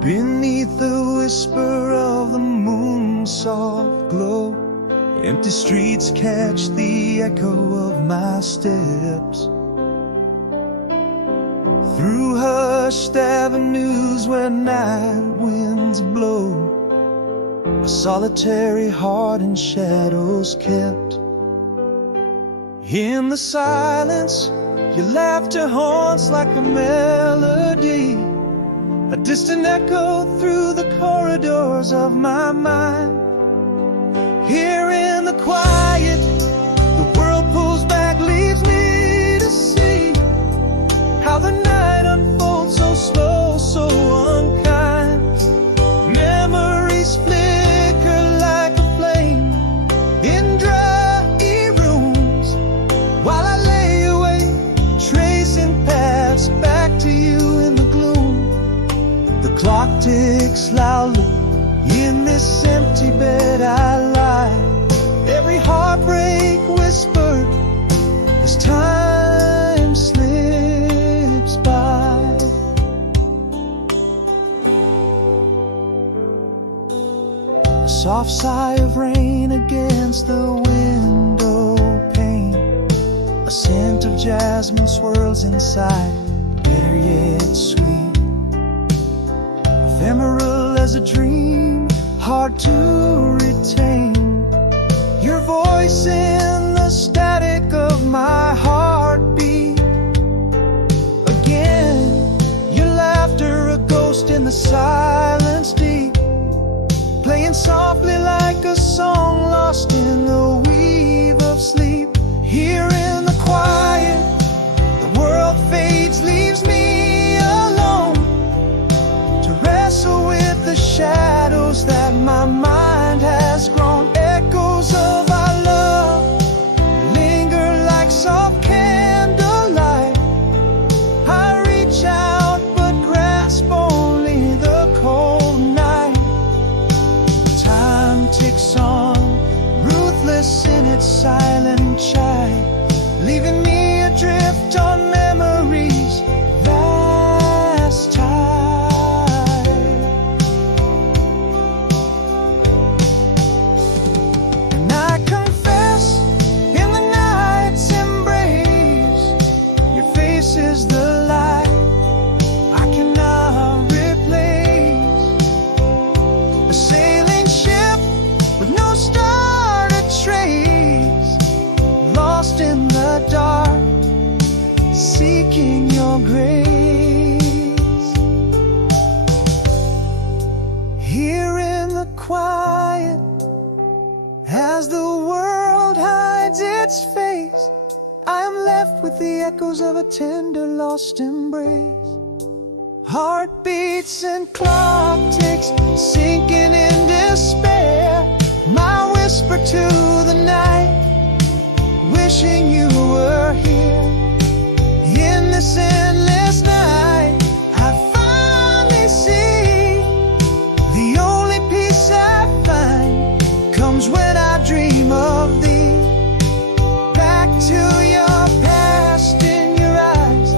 Beneath the whisper of the moon's soft glow, empty streets catch the echo of my steps. Through hushed avenues where night winds blow, a solitary heart in shadows kept. In the silence, your laughter haunts like a melody, a distant echo through the corridors of my mind. Here in the quiet, the world pulls back, leaves me to see how the night unfolds so slow, so unkind. Memories flicker like a flame in dry rooms, while I lay awake, tracing paths back to you in the gloom. The clock ticks loudly in this empty bed I lie, every heartbreak whispered as time slips by. A soft sigh of rain against the window pane, a scent of jasmine swirls inside, bitter yet sweet, ephemeral as a dream, hard to retain. Your voice in the static of my heartbeat. Again, your laughter, a ghost in the silence deep, playing softly like a song lost in the weave of sleep. Here in the quiet, the world fades, leaves me alone to wrestle with the shadows that my mind has grown. Echoes of our love linger like soft candlelight. I reach out but grasp only the cold night. Time ticks on, ruthless in its silent chime, leaving me adrift on memories last time. And I confess, in the night's embrace, your face is the light I cannot replace. A sailing ship with no star to trace, lost in the dark, seeking your grace. Here in the quiet, as the world hides its face, I am left with the echoes of a tender lost embrace. Heartbeats and clock ticks, sinking in despair, my whisper to the night, wishing you were here. In this endless night, I finally see the only peace I find comes when I dream of thee. Back to your past in your eyes,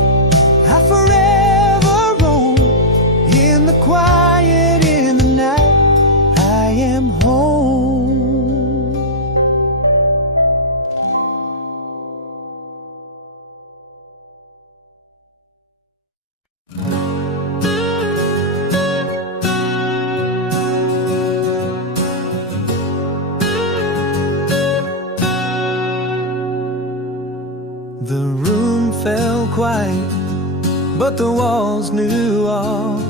I forever roam. In the quiet, in the night, I am home. The room fell quiet, but the walls knew all.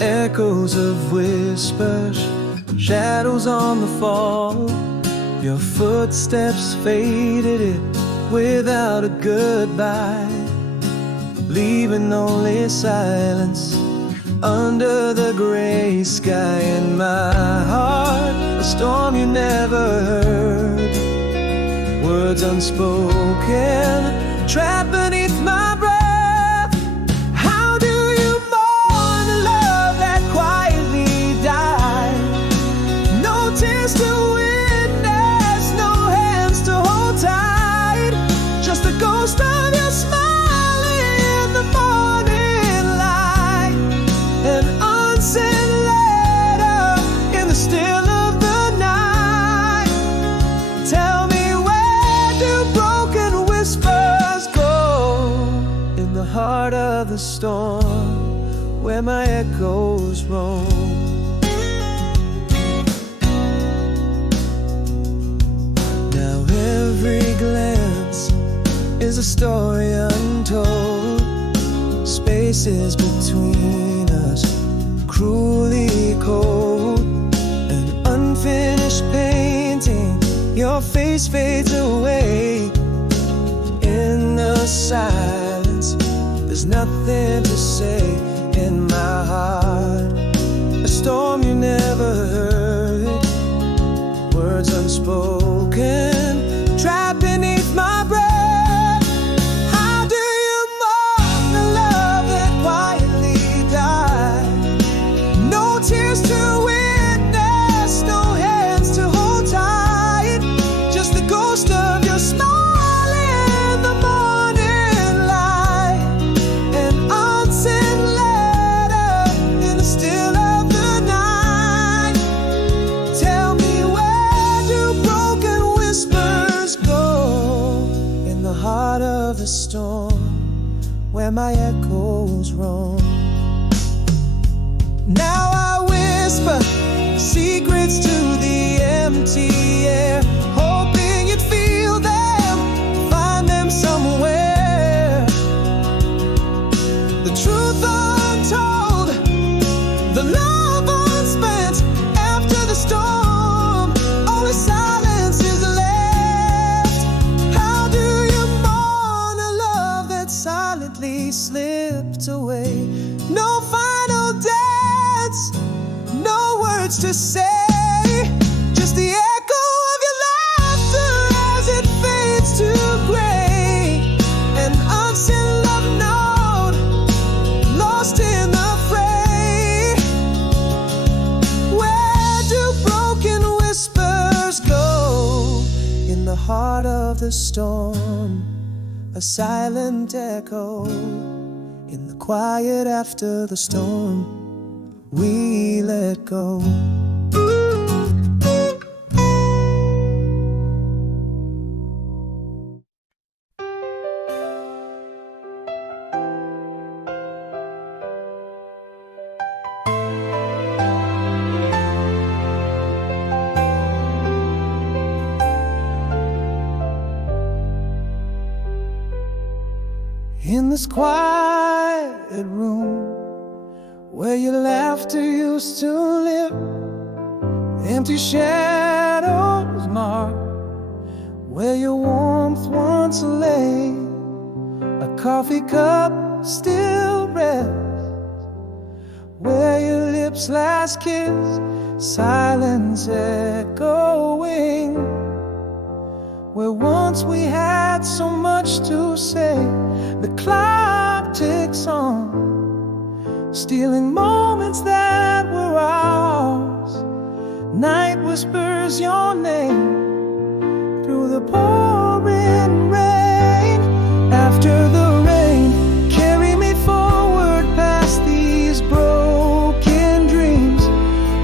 Echoes of whispers, shadows on the fall. Your footsteps faded it without a goodbye, leaving only silence under the gray sky. In my heart, a storm you never heard, words unspoken, trapped beneath my breath. How do you mourn the love that quietly died? No tears to witness, no hands to hold tight, just the ghost of your smile in the morning light. And roam. Now every glance is a story untold. Spaces between us cruelly cold. An unfinished painting, your face fades away. In the silence, there's nothing to say. In my heart, a storm you never heard, words unspoken, trapped beneath my breath. How do you mourn the love that quietly died? No tears to witness, no hands to hold tight, just the ghost of your smile. Of the storm, where my echoes roam. Now I whisper secrets to the empty air, hoping you'd feel them, find them somewhere. The truth untold, the love unspent after the storm, only silence is left. Silently slipped away. No final dance, no words to say, just the echo of your laughter as it fades to gray. An unsent love note, lost in the fray. Where do broken whispers go? In the heart of the storm, a silent echo. In the quiet after the storm, we let go. In this quiet room where your laughter used to live, empty shadows mark where your warmth once lay. A coffee cup still rests where your lips last kissed, silence echoing where once we had so much to say. The clock ticks on, stealing moments that were ours. Night whispers your name through the pouring rain. After the rain, carry me forward past these broken dreams,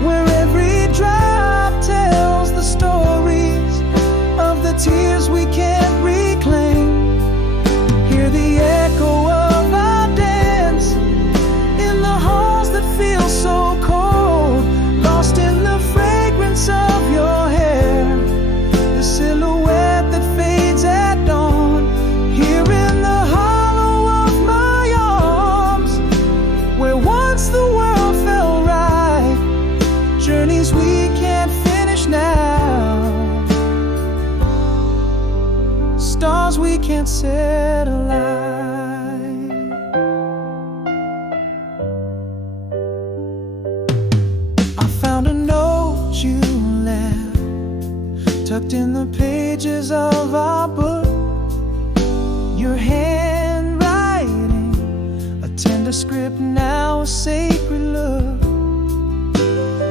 where every drop tells the stories of the tears we can't reclaim. Hear the echo of our dance in the halls that feel so cold, lost in the fragrance of your hair, the silhouette that fades at dawn. Here in the hollow of my arms, where once the world felt right, journeys we can't finish now, stars we can't set alight. I found a note you left tucked in the pages of our book. Your handwriting, a tender script, now a sacred look.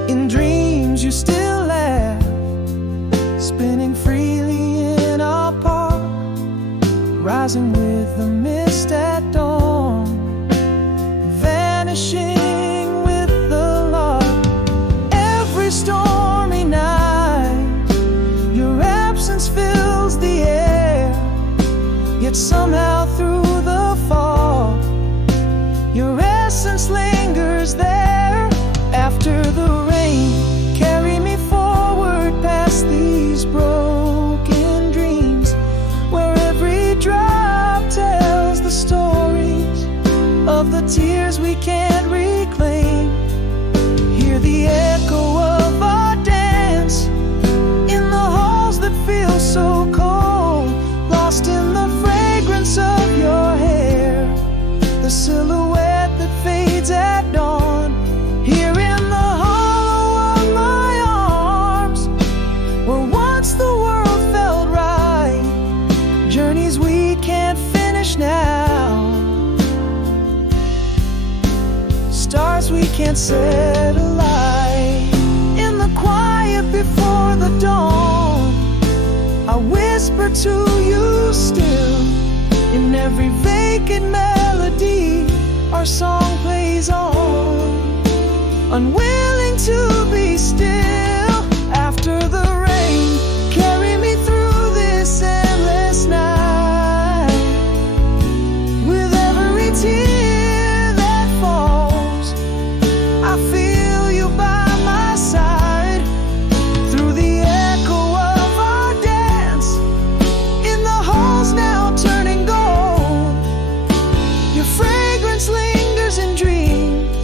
In dreams you still laugh, spinning freely in our park, rising with the mist at dawn, vanishing with the lark. Every stormy night, your absence fills the air, yet somehow through the fall, your essence lingers we can't reclaim. Hear the echo of our dance in the halls that feel so cold, lost in the fragrance of your hair, the silhouette that fades at dawn. Here in the hollow of my arms, where once the world felt right, journeys we can't finish now, stars we can't set alight. In the quiet before the dawn, I whisper to you still. In every vacant melody, our song plays on, unwilling to be still. After the rain, carry me through this endless night. With every tear that falls, I feel you by my side. Through the echo of our dance, in the halls now turning gold, your fragrance lingers in dreams,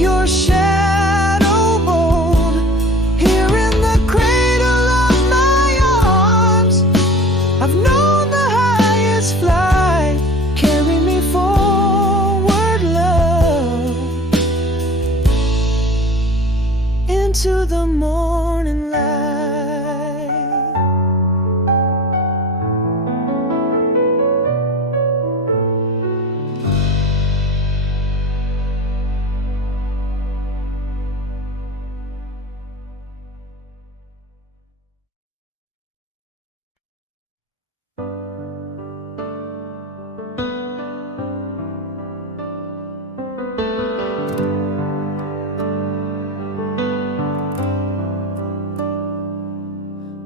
your shadow bold. Here in the cradle of my arms, I've known the highest flight. Carry me forward, love, into the morning light.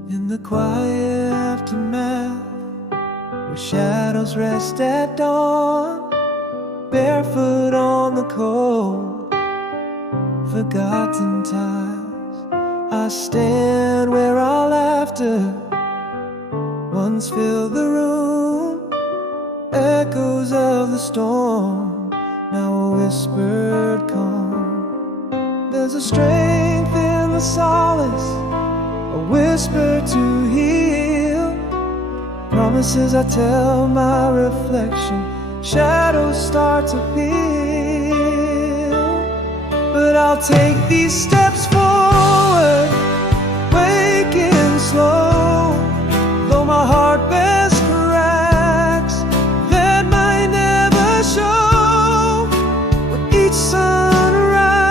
In the quiet aftermath, where shadows rest at dawn, barefoot on the cold, forgotten times, I stand where our laughter once filled the room. Echoes of the storm, now a whispered calm. There's a strength in the solace, a whisper to heal. Promises I tell my reflection, shadows start to peel. But I'll take these steps forward, waking slow, though my heart bears cracks that might never show. With each sunrise,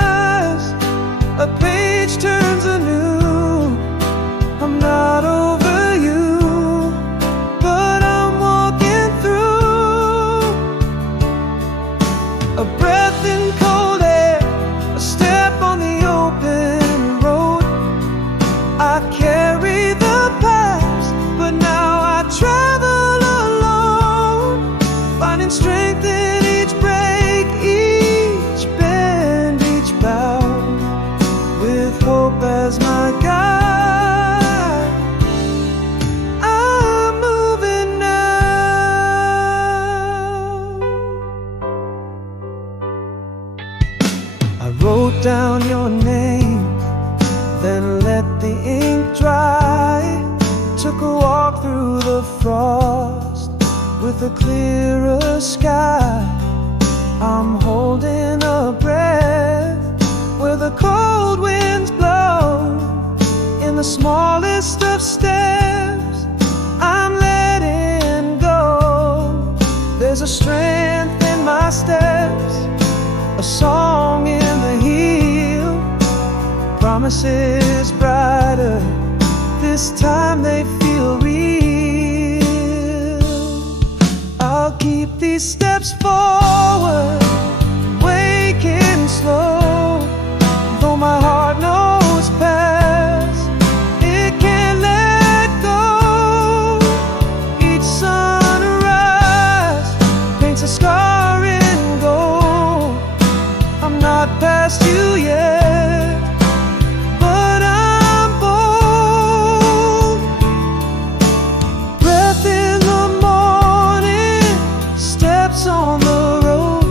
a page turns anew. I'm not over you, but I'm walking through. A breath in cold air, a step on the open road. I carry the past, but now I travel alone, finding strength in each break, each bend, each bow, with hope as my guide. Wrote down your name, then let the ink dry. Took a walk through the frost with a clearer sky. I'm holding a breath where the cold winds blow. In the smallest of steps, I'm letting go. There's a strength in my steps, a song in the heel, promises brighter, this time they feel real. I'll keep these steps forward, waking slow, though my heart knows past, it can't let go. Each sunrise paints a scar in gold. I'm not past you yet, but I'm bold. Breath in the morning, steps on the road.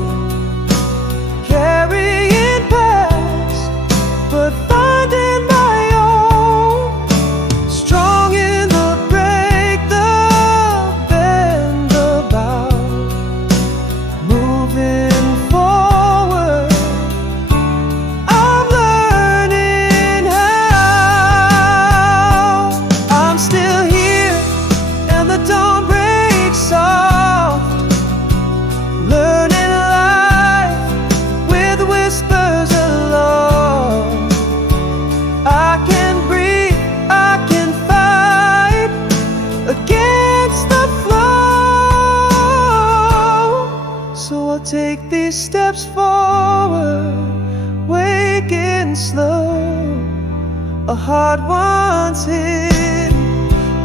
a heart once hid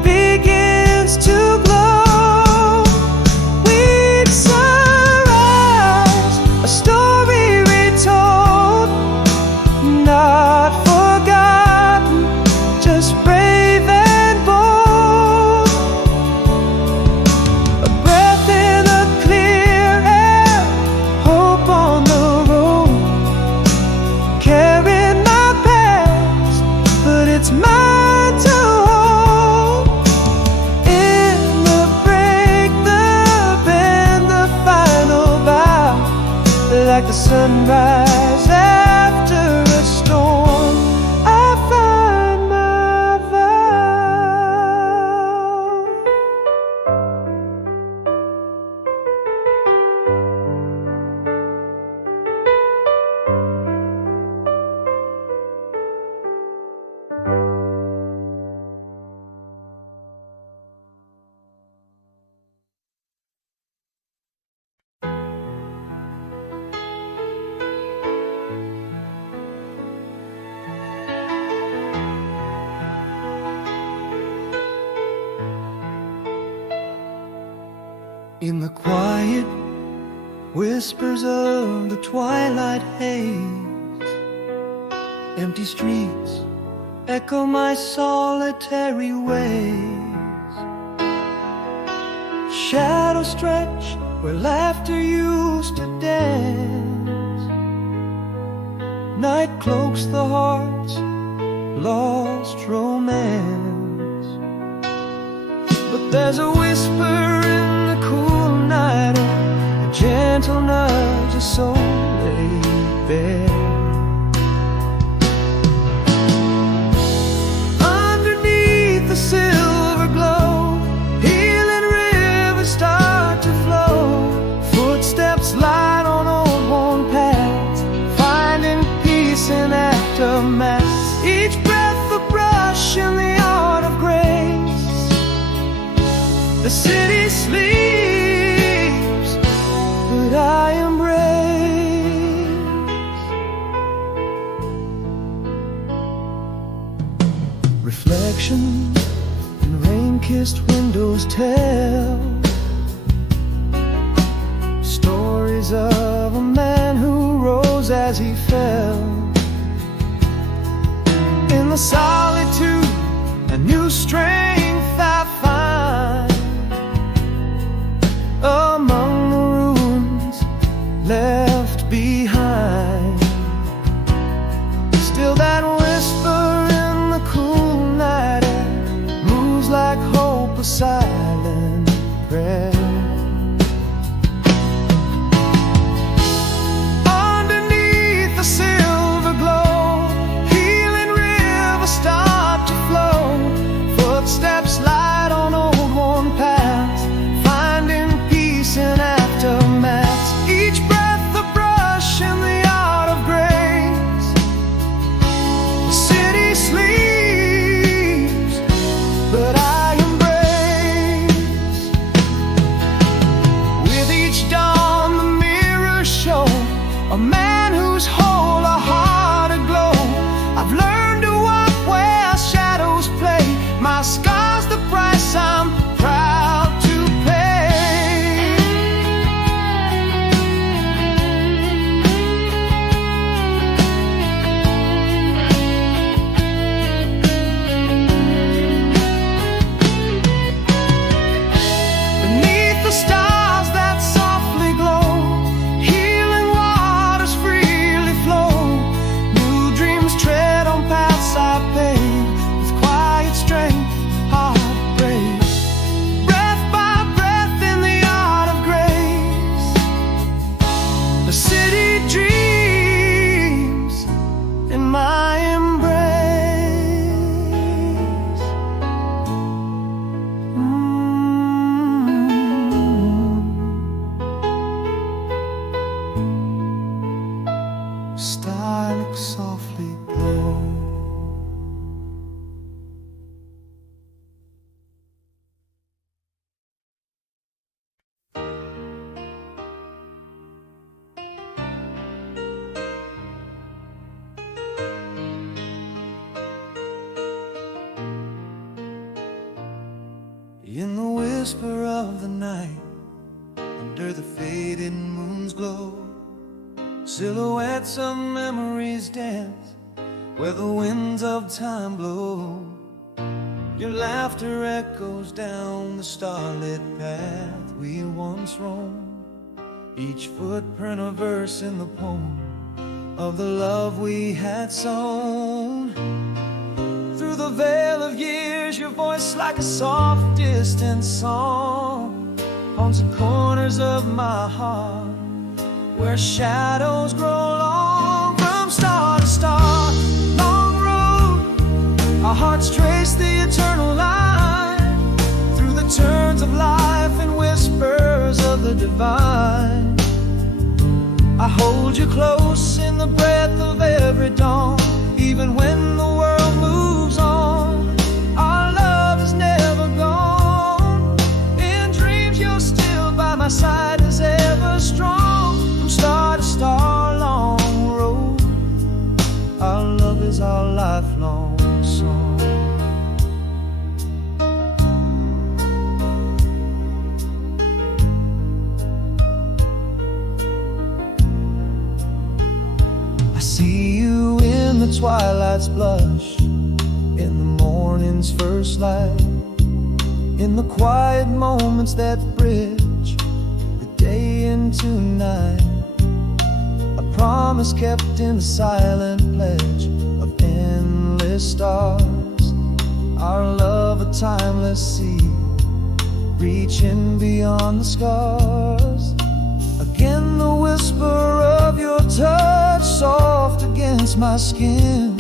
begins to glow. We'd sunrise, a story retold, not forgotten, just brave and bold. A breath in the clear air, hope on the road, carrying my past, but it's mine to hold. In the break, the bend, the final bow, like the sunrise after a storm, I find my vow. In the quiet whispers of the twilight haze, empty streets echo my solitary ways. Shadows stretch where laughter used to dance. Night cloaks the heart's lost romance. But there's a whisper in the cool night, a gentle nudge, a soul laid bare. Underneath the silver glow, healing rivers start to flow. Footsteps light on old worn paths, finding peace in aftermath. Each breath a brush in the art of grace. The city sleeps, but I embrace. Reflections in rain-kissed windows tell stories of a man who rose as he fell. In the solitude, a new strength I find among the ruins left behind. Still that whisper in the cool night air moves like hope, a silent prayer. Underneath the silver glow, healing river stars whisper of the night, under the fading moon's glow, silhouettes of memories dance where the winds of time blow. Your laughter echoes down the starlit path we once roamed, each footprint a verse in the poem of the love we had sown. Through the veil of years, your voice like a soft, distant song haunts the corners of my heart where shadows grow long. From star to star, long road, our hearts trace the eternal line through the turns of life and whispers of the divine. I hold you close in the breath of every dawn, even when the world moves on. Our love is never gone. In dreams you're still by my side as ever strong. From star to star, long road, our love is our lifelong song. See you in the twilight's blush, in the morning's first light, in the quiet moments that bridge the day into night. A promise kept in the silent pledge of endless stars. Our love a timeless seed, reaching beyond the scars. Again the whisper of your touch, soft against my skin,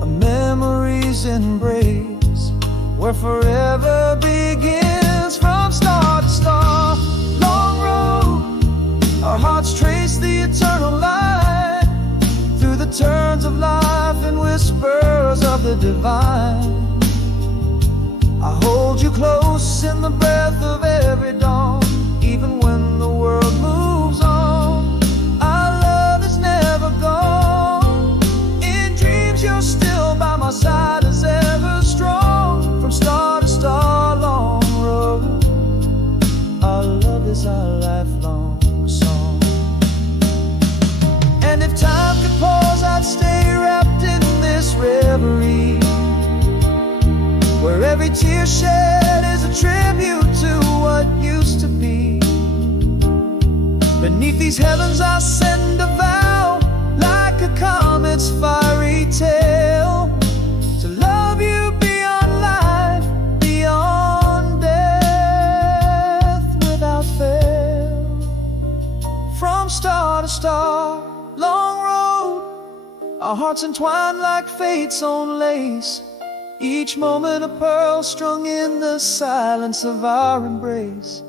a memory's embrace where forever begins. From star to star, long road, our hearts trace the eternal light through the turns of life and whispers of the divine. I hold you close in the breath of every dawn, even when the world moves on. Our love is never gone. In dreams you're still by my side as ever strong. From star to star, long road, our love is our lifelong song. And if time could pause, I'd stay wrapped in this reverie, where every tear shed is a tribute to what used to be. Beneath these heavens I send a vow, like a comet's fiery tail, to love you beyond life, beyond death, without fail. From star to star, long road, our hearts entwined like fate's own lace, each moment a pearl strung in the silence of our embrace.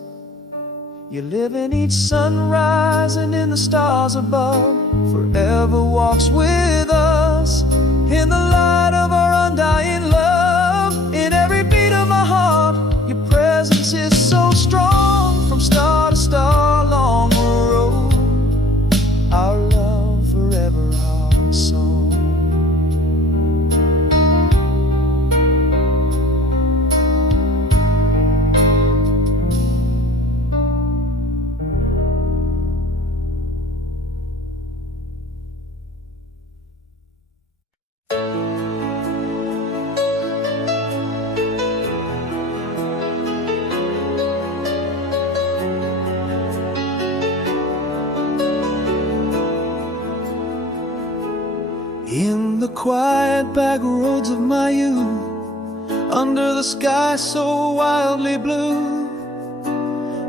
You live in each sunrise and in the stars above, forever walks with us in the light of our undying love. In every beat of my heart, your presence is so strong. From star to star, long road, our love forever our song. In the quiet back roads of my youth, under the sky so wildly blue,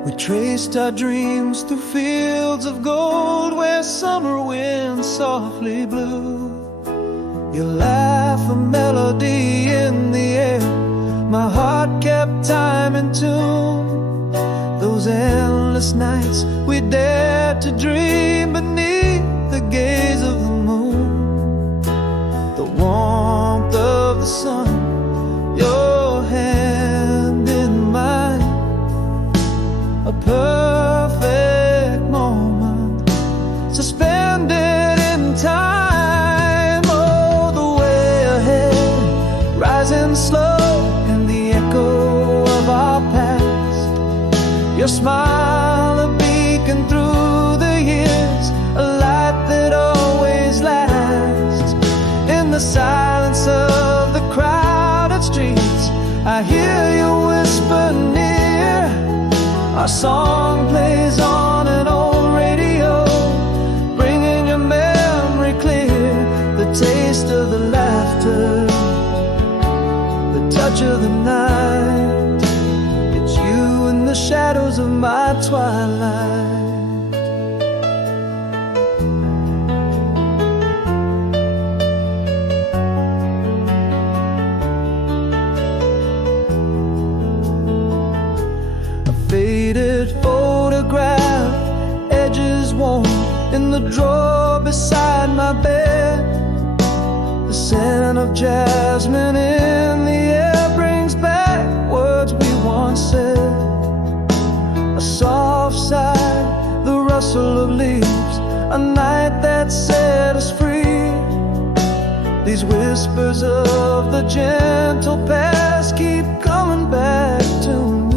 we traced our dreams through fields of gold where summer winds softly blew. Your laugh a melody in the air, my heart kept time in tune. Those endless nights we dared to dream beneath the gaze of the moon, the warmth of the sun, your hand in mine, a perfect moment suspended in time. Oh, the way ahead, rising slow, and the echo of our path smile a beacon through the years, a light that always lasts. In the silence of the crowded streets, I hear you whisper near. Our song plays on an old radio, bringing your memory clear. The taste of the laughter, the touch of the night, it's you in the shadows of my twilight. Faded photograph, edges worn in the drawer beside my bed. The scent of jasmine in the air brings back words we once said. A soft sigh, the rustle of leaves, a night that set us free. These whispers of the gentle past keep coming back to me.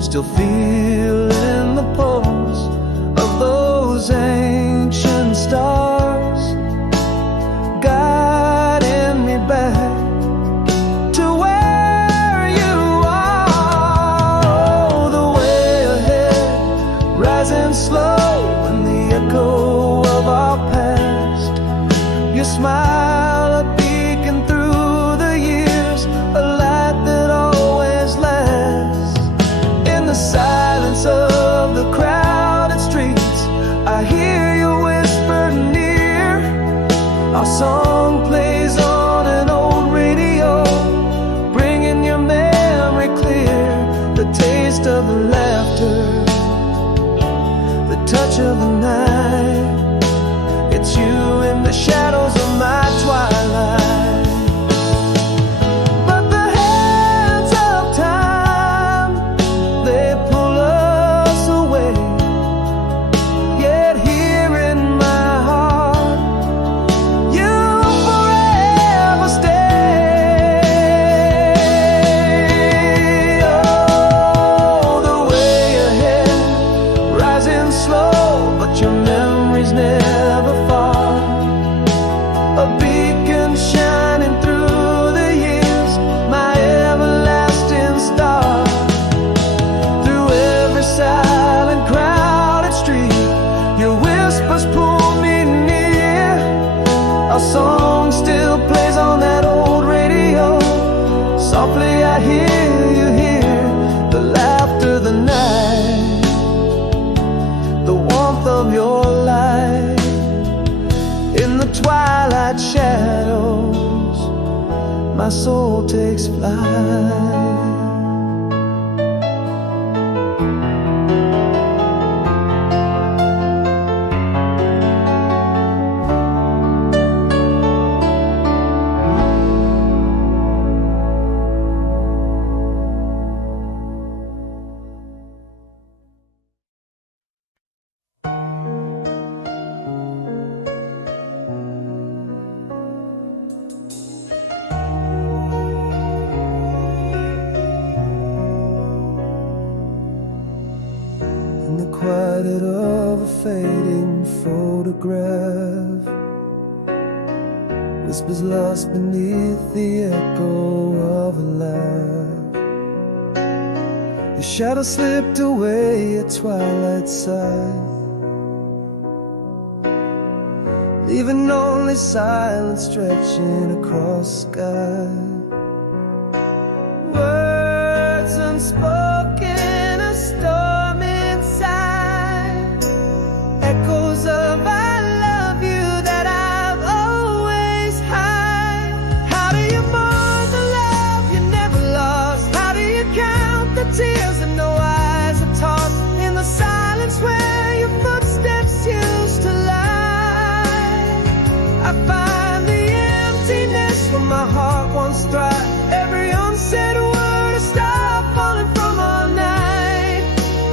Still feeling the pulse of those ancient stars, guiding me back to where you are. Oh, the way ahead, rising slow in the echo of our past. Your smile a beacon through the years, a light that always lasts. In the silence of the crowded streets, I hear you whisper near. Our song plays on an old radio, bringing your memory clear. The taste of the laughter, the touch of the night, it's you in the shadows of my twilight. Our song still plays on that old radio. Softly I hear you hear the laughter, the night, the warmth of your light. In the twilight shadows, my soul takes flight. In the quiet of a fading photograph, whispers lost beneath the echo of a laugh. Your shadow slipped away at twilight side, leaving only silence stretching across sky. Words unspoken, a storm inside, echoes of I love you that I've always had. How do you mourn the love you never lost? How do you count the tears that no eyes have tossed? In the silence where your footsteps used to lie, I find the emptiness where my heart once thrived. Every unsaid word, a star falling from our night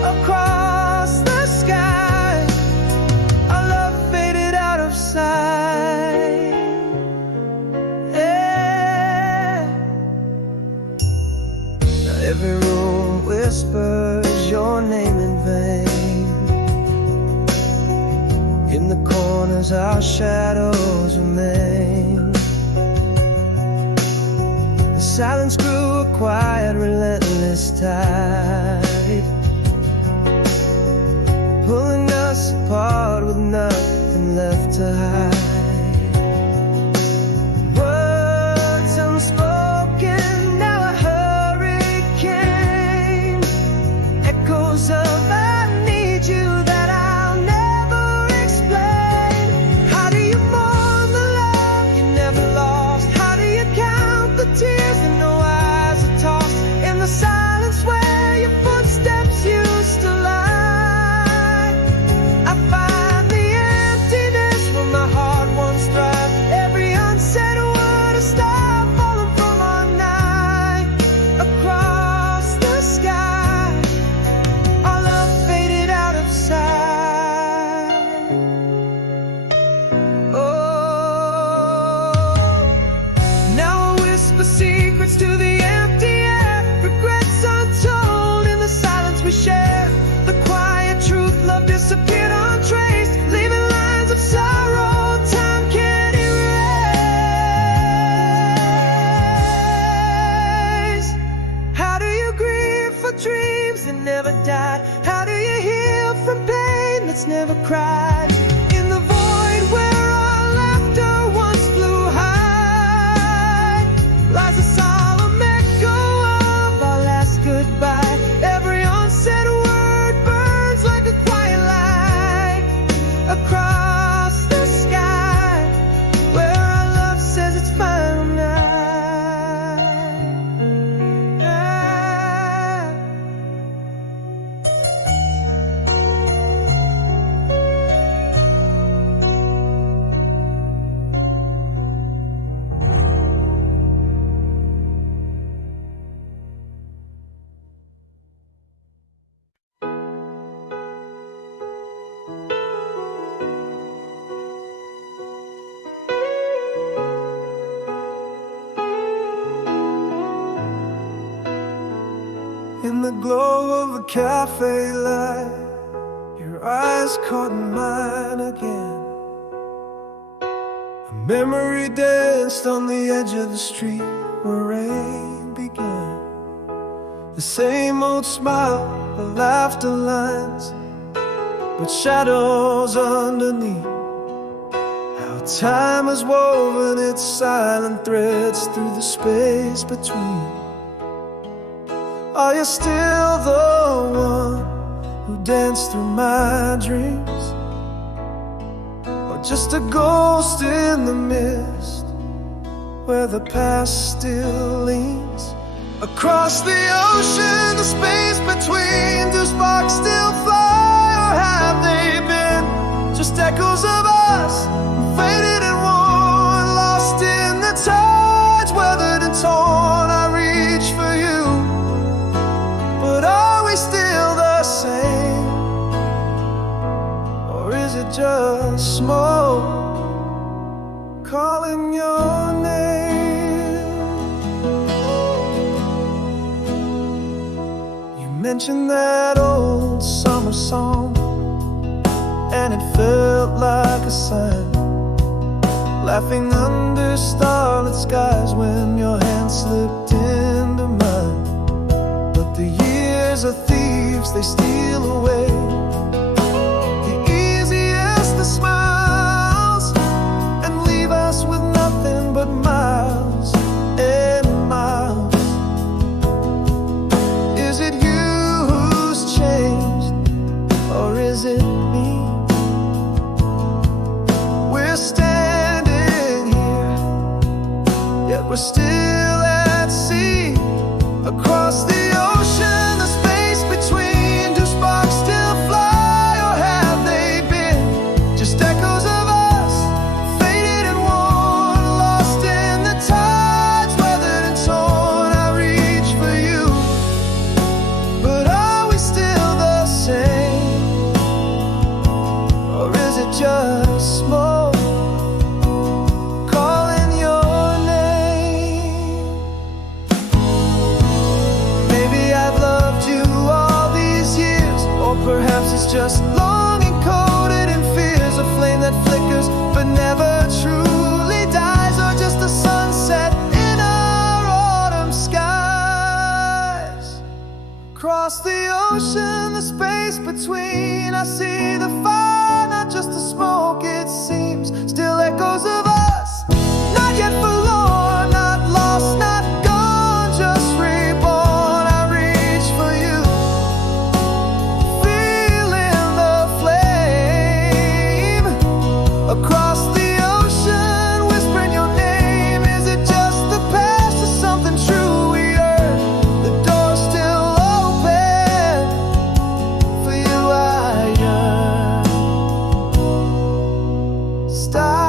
across the sky. Our love faded out of sight. Yeah. Now every room whispers as our shadows remain. The silence grew a quiet, relentless tide, pulling us apart with nothing left to hide. Words unspoken, now a hurricane, echoes of I need you that I'll never explain. How do you mourn the love you never lost? How do you count the tears that no eyes are tossed? In the silence where your footsteps used to lie, I find the emptiness where my heart once thrived. Every unsaid word, a star falling from our night. Across the sky, our love faded out of sight. Oh, now I whisper secrets to the empty air, regrets untold in the silence we share. The quiet truth, love disappeared untraced, leaving lines of sorrow time can't erase. How do you grieve for dreams that never died? How do you heal from pain that's never cried? In the void where our laughter once flew high, lies a solemn echo of our last goodbye. Every unsaid word burns like a quiet light across the sky, where our love says it's final night. In the glow of a cafe light, your eyes caught mine again. A memory danced on the edge of the street where rain began. The same old smile, the laughter lines, but shadows underneath. How time has woven its silent threads through the space between. Are you still the one who danced through my dreams, or just a ghost in the mist where the past still leans? Across the ocean, the space between, do sparks still fly, or have they been just echoes of us, faded and worn, lost in the tides, weathered and torn? I reach for you, but are we still the same? Or is it just smoke calling your name? You mentioned that old summer song, and it felt like a sign, laughing under starlit skies when your hand slipped into mine. But the years are thieves, they steal away the easiest of smiles, and leave us with nothing but miles and miles. Is it you who's changed, or is it me? We're standing here, yet we're still at sea. Across the ocean, the space between, do sparks still fly, or have they been just echoes of us, faded and worn, lost in the tides, weathered and torn? I reach for you, but are we still the same? Or is it just smoke calling your name? Maybe between. I see the fire, not just the smoke, it seems. Still echoes of us, not yet forlorn, not lost, not gone, just reborn. I reach for you, feeling the flame across the ocean, whispering your name. Is it just the past or something true we heard? The door's still open, for you I yearn. Stop.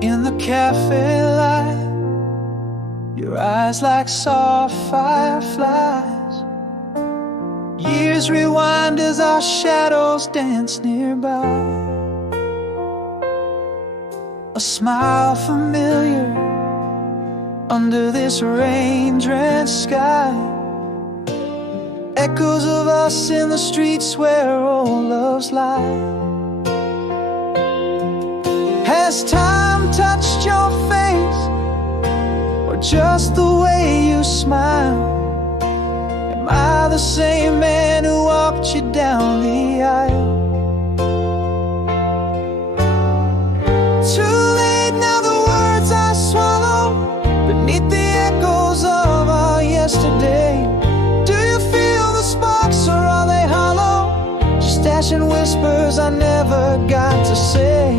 In the cafe light, your eyes like soft fireflies. Years rewind as our shadows dance nearby. A smile familiar under this rain-drenched sky. Echoes of us in the streets where old loves lie. Has time touched your face, or just the way you smile? Am I the same man who walked you down the aisle? Too late now, the words I swallow beneath the echoes of our yesterday. Do you feel the sparks, or are they hollow? Just dashing whispers I never got to say.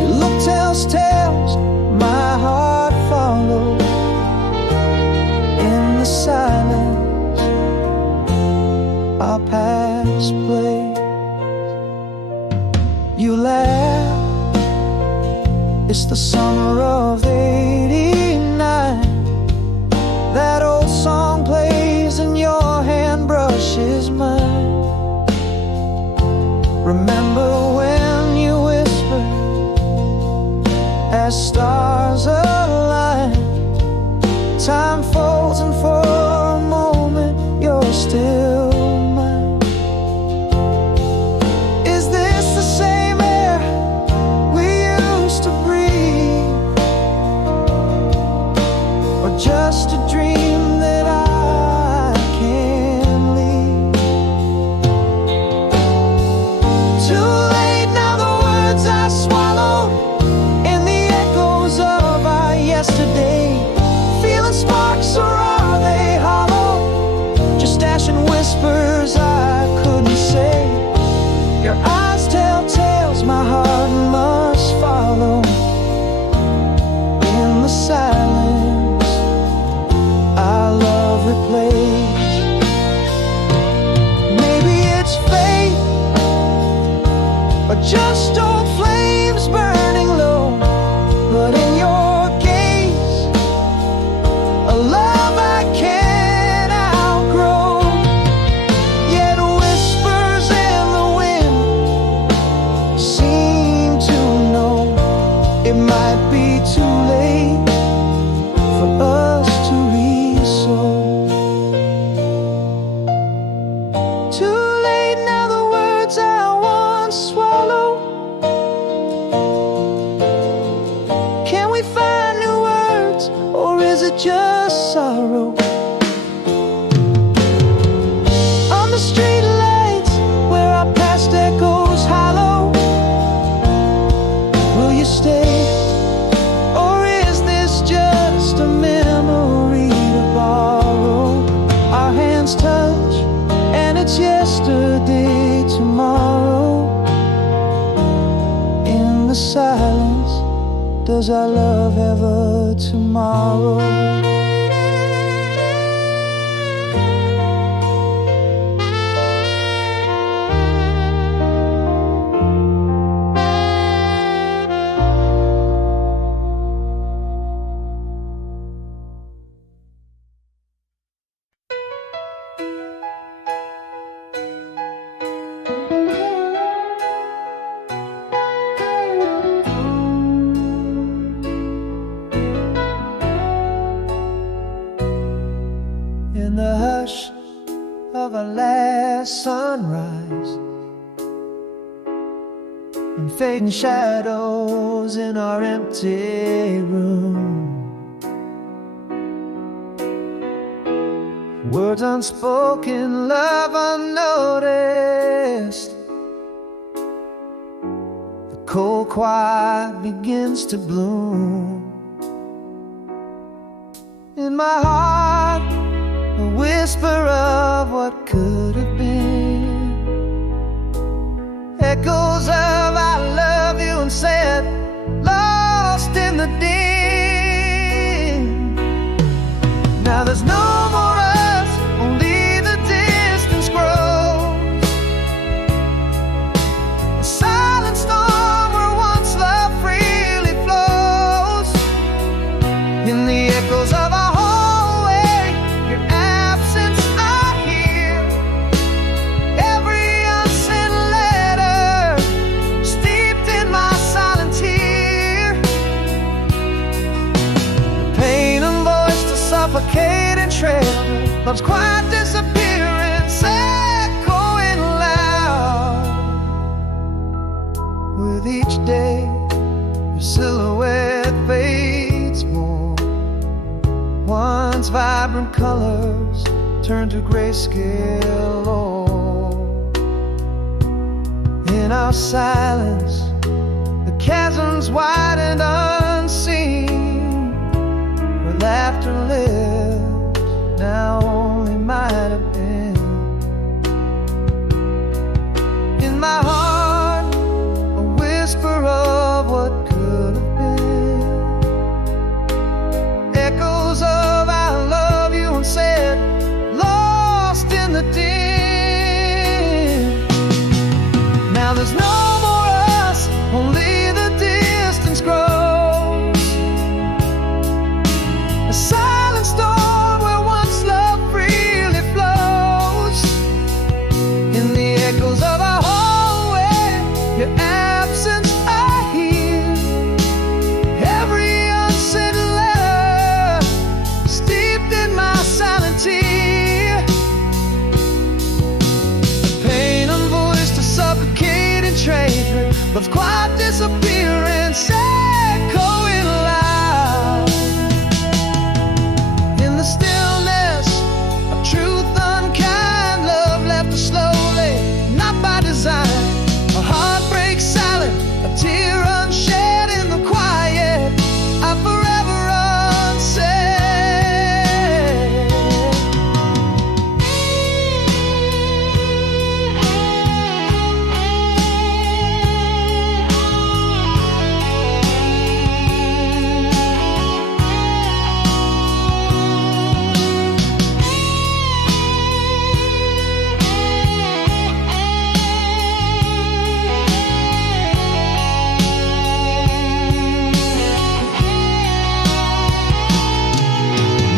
Your look tells tales my heart follows. In the silence, our past plays. You laugh, it's the summer of '89. That old song plays and your hand brushes mine. Remember when you whispered as stars align? Time folds and for a moment you're still mine. Is this the same air we used to breathe, or just a dream that I can't leave? Too late now, the words I swallowed in the echoes of our yesterday. Feeling sparks, or are they hollow? Just dashing whispers I couldn't say. Your eyes tell tales my heart must follow. In the silence, our love replays. Maybe it's fate, or just old flames burning low. But in your gaze, a love I can't outgrow. Yet whispers in the wind seem to know it might be too late for us to re-sow. Too late now, the words I once swallowed. Can we find new words, or is it just sorrow? On the street lights where our past echoes hollow, will you stay, or is this just a memory to borrow? Our hands touch and it's yesterday, tomorrow. In the silence, does our love ever tomorrow? rush of our last sunrise, and fading shadows in our empty room. Words unspoken, love unnoticed. The cold quiet begins to bloom. In my heart, a whisper of what could have been. Echoes of I love you unsaid, lost in the dim. Now there's no more us, only the distance grows. A silent storm where once love freely flows. In the echoes of our hallway, your absence I hear. Every unsent letter steeped in my silent tear. The pain unvoiced, the suffocating trail, love's quiet disappearance echoing loud. With each day, your silhouette fades more. Once vibrant colors turn to grayscale. Oh, in our silence, the chasms widened unseen. Where laughter lives, now only might have been. In my heart, a whisper of what could have been. Echoes of I love you unsaid, lost in the dim. Now there's no more us, only the distance grows. A silent storm where once love freely flows. In the echoes of our hallway, your absence I hear. Every unsent letter steeped in my silent tear. The pain unvoiced, a suffocating trade, love's quiet disappearance echoing loud. In the stillness of truth unkind, love left us slowly, not by design. A heartbreak silent, a tear unshed in the quiet, I forever unsaid.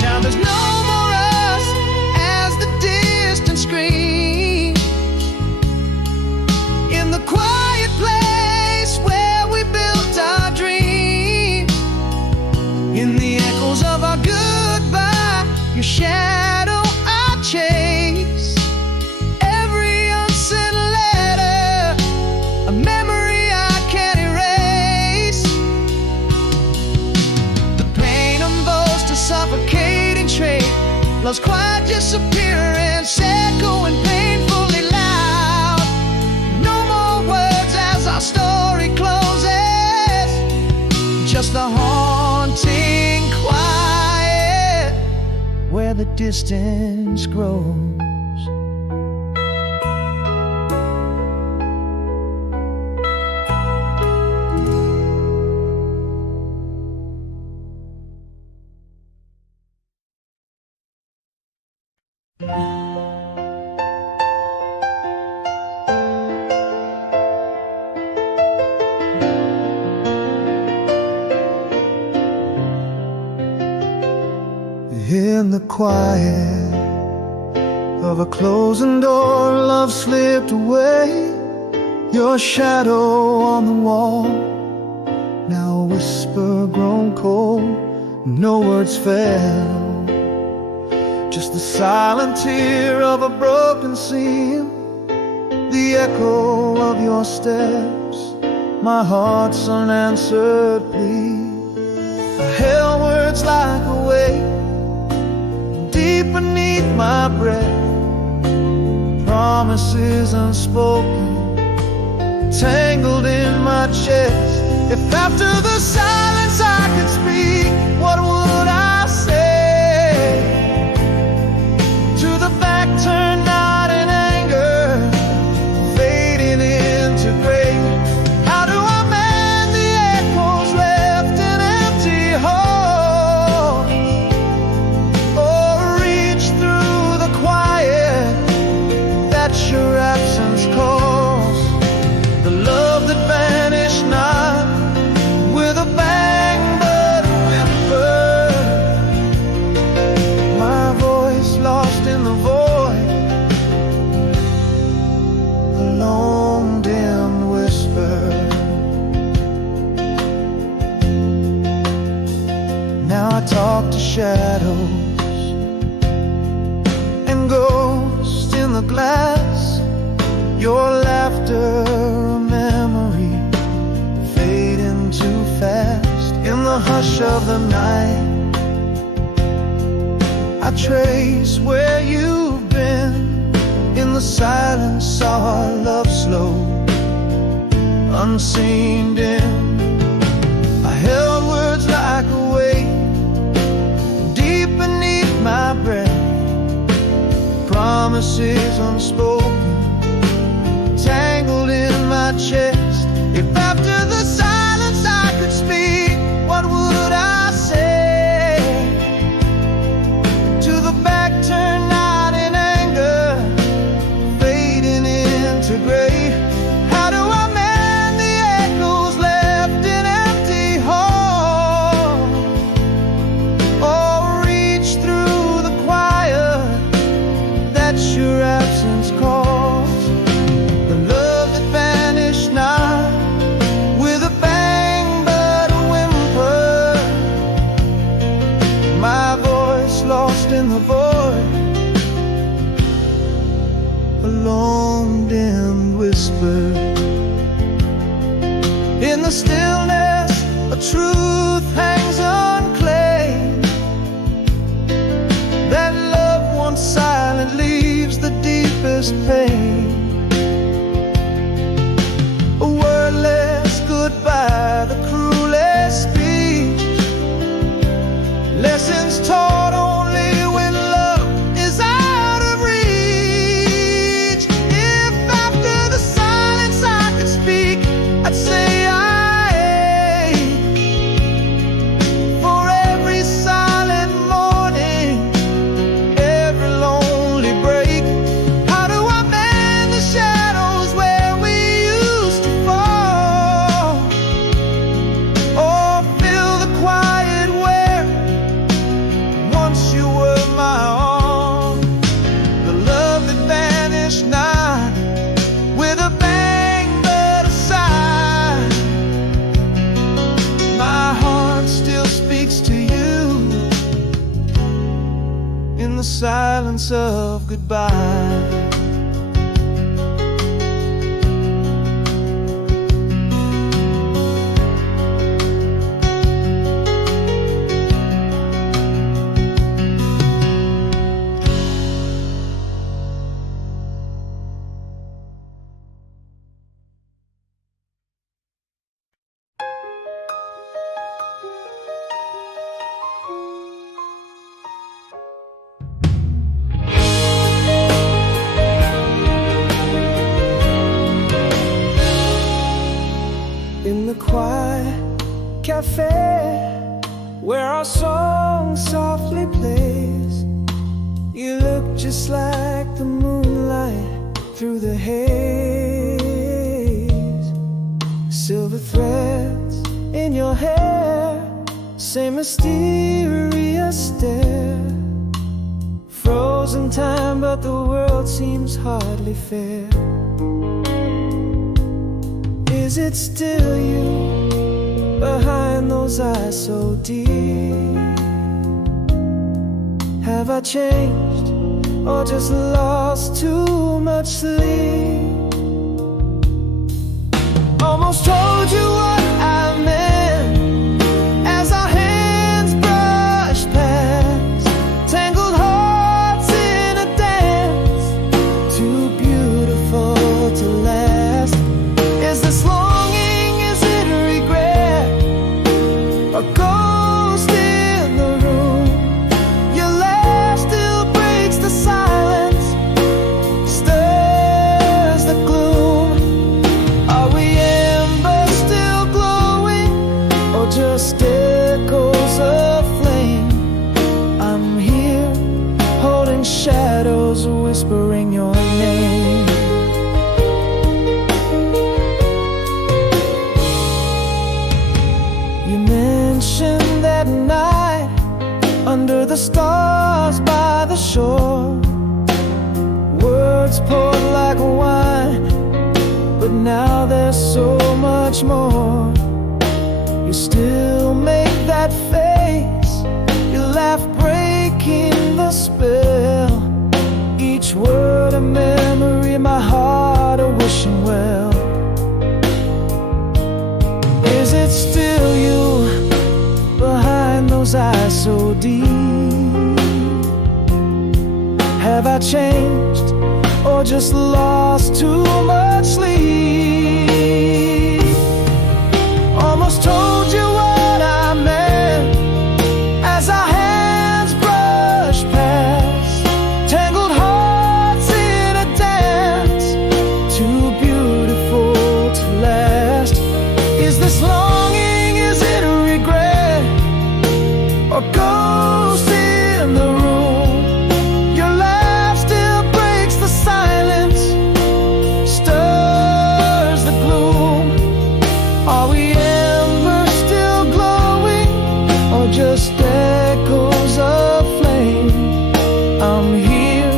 Now there's no more us as the distance screams. In the quiet place where we built our dream. In the echoes of our goodbye, your shadow I chase. Every unsent letter, a memory I can't erase. The pain unvoiced, a suffocating trait, love's quiet disappearance echoing painfully loud. No more words as our story closes, just the haunting quiet where the distance grows. In the quiet of a closing door, love slipped away. Your shadow on the wall, now a whisper grown cold, no words fell. just the silent tear of a broken seam, the echo of your steps, my heart's unanswered plea. I held words like a weight deep beneath my breath, promises unspoken, tangled in my chest. If after the silence I could speak, what would I say? To the back turned not in anger, fading into gray. How do I mend the echoes left in empty halls, or reach through the quiet that your absence calls? The love that vanished not with a bang but a whimper, my voice lost in the void, a long dim whisper. Now I talk to shadows and ghosts in the glass, your laughter a memory fading too fast. In the hush of the night I trace where you've been. In the silence saw our love slow, unseen dim. I held words like a weight deep beneath my breath, promises unspoken, tangled in my chest. If after the silence I could speak, what would I say? To the back turned not in anger, fading into gray. How do I mend the echoes left in empty halls, or reach through the quiet that your absence calls? The love that vanished not with a bang but a whimper, my voice lost in the void, a long dim whisper. In the stillness a truth hangs unclaimed, that love once silent leaves the deepest pain. A wordless goodbye, the cruelest speech, lessons taught only when love is out of reach. If after the silence I could speak, I'd say I ache for every silent morning, every lonely break. How do I mend the shadows where we used to fall, or fill the quiet where once you were my all? The love that vanished not with a bang but a sigh, my heart still speaks to you in the silence of goodbye. In the quiet cafe where our song softly plays, you look just like the moonlight through the haze. Silver threads in your hair, same mysterious stare. Frozen time, but the world seems hardly fair. Is it still you behind those eyes so deep? Have I changed or just lost too much sleep. Almost told you what I meant as our hands brushed past, tangled hearts in a dance, too beautiful to last. Is this longing, is it regret, a ghost in the room? Your laugh still breaks the silence, stirs the gloom. Are we embers still glowing, or just echoes of flame? I'm here, holding shadows, whispering your name. You mentioned that night under the stars by the shore. Words poured like wine, but now there's so much more. You still make that face, your laugh breaking the spell. Each word a memory, my heart a wishing well. Is it still you behind those eyes so deep? Have I changed, or just lost too much sleep? Almost told you what I meant as our hands brushed past, tangled hearts in a dance, too beautiful to last. Is this longing, is it a regret, or ghost in the room? Your laugh still breaks the silence, stirs the gloom. Are we embers still glowing, or just echoes of flame? I'm here,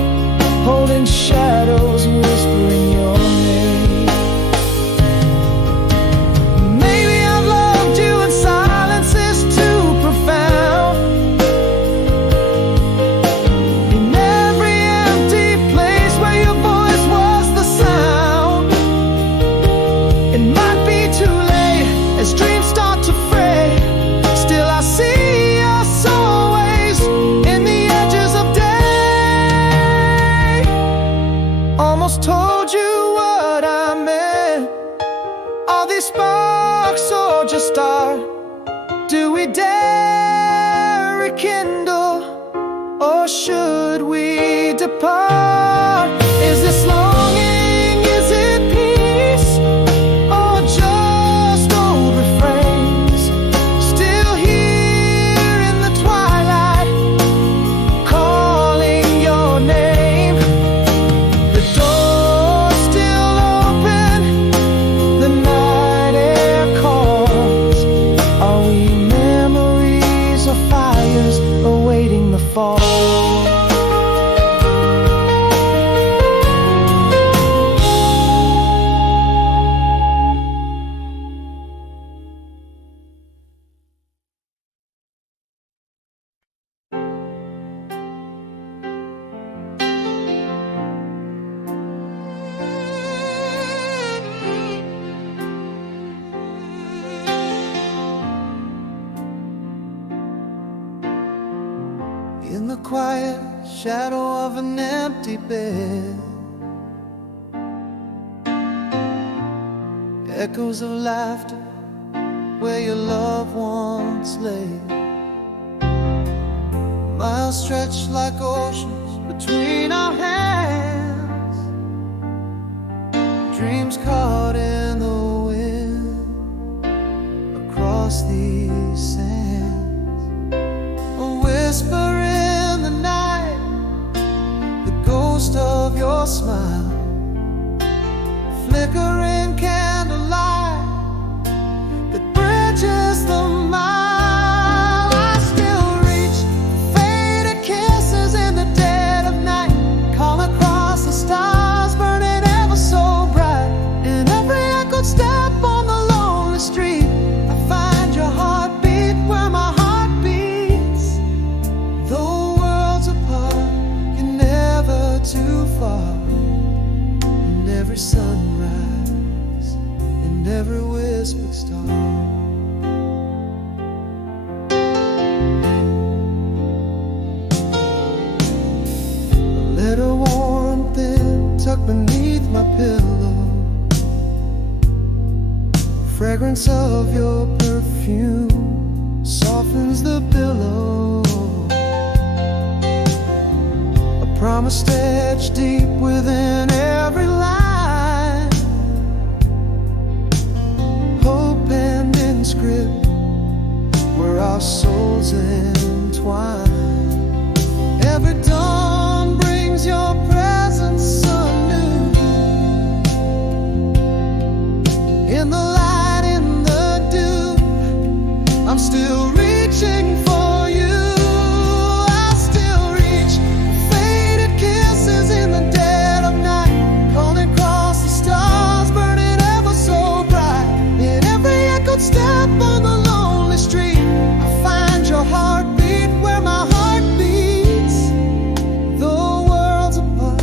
holding shadows, whispering your name. Maybe I've loved you and silence is too profound. In every empty place where your voice was the sound. It might be too late as dreams start to fray. Still I see us always in the edges of day. Almost told you what I meant. Are these sparks or just start? Do we dare rekindle, or should we depart? Is this longing, is it peace, or just old refrains? Still here in the twilight, calling your name. The door's still open, the night air calls. Are we memories or fires awaiting the fall? In the quiet shadow of an empty bed, echoes of laughter where your loved ones lay. Miles stretched like oceans between our hands, dreams caught in the wind across these sands. A whisper in the night, the ghost of your smile, flickering candlelight that bridges the mile. I still reach for faded kisses in the dead of night, call across the stars burning ever so bright. In every echoed step on the lonely street, I find your heartbeat where my heart beats. Though worlds apart, you never every sunrise, in every whispered star. A letter worn thin, tucked beneath my pillow, fragrance of your perfume softens the pillow. A promise stitched deep within every line, hope and inscript where our souls entwine. Every dawn brings your presence anew. In the light, in the dew, I'm still reaching for you. I still reach for faded kisses in the dead of night, calling across the stars, burning ever so bright. In every echoed step on the lonely street, I find your heartbeat where my heart beats. Though worlds apart,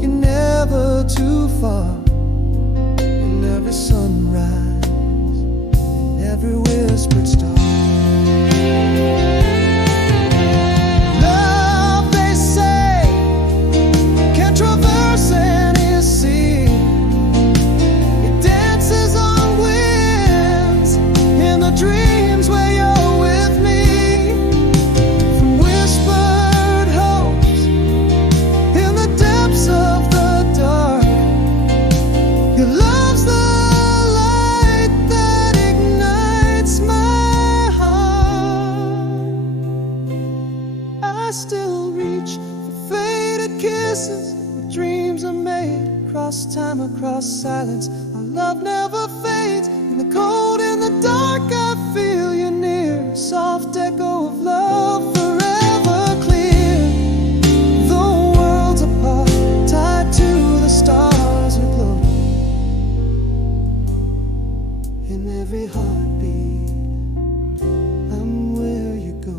you're never too far. In every sunrise, in every whispered star. Love, they say, can traverse any sea. It dances on winds in the dreams where you're with me. From whispered hopes in the depths of the dark, your love's the light that ignites my heart. I still reach for faded kisses where dreams are made. Across time, across silence, our love never fades. In the cold, in the dark, I feel you near. Soft echo of love forever clear. Though worlds apart, tied to the stars aglow. In every heartbeat, I'm where you go.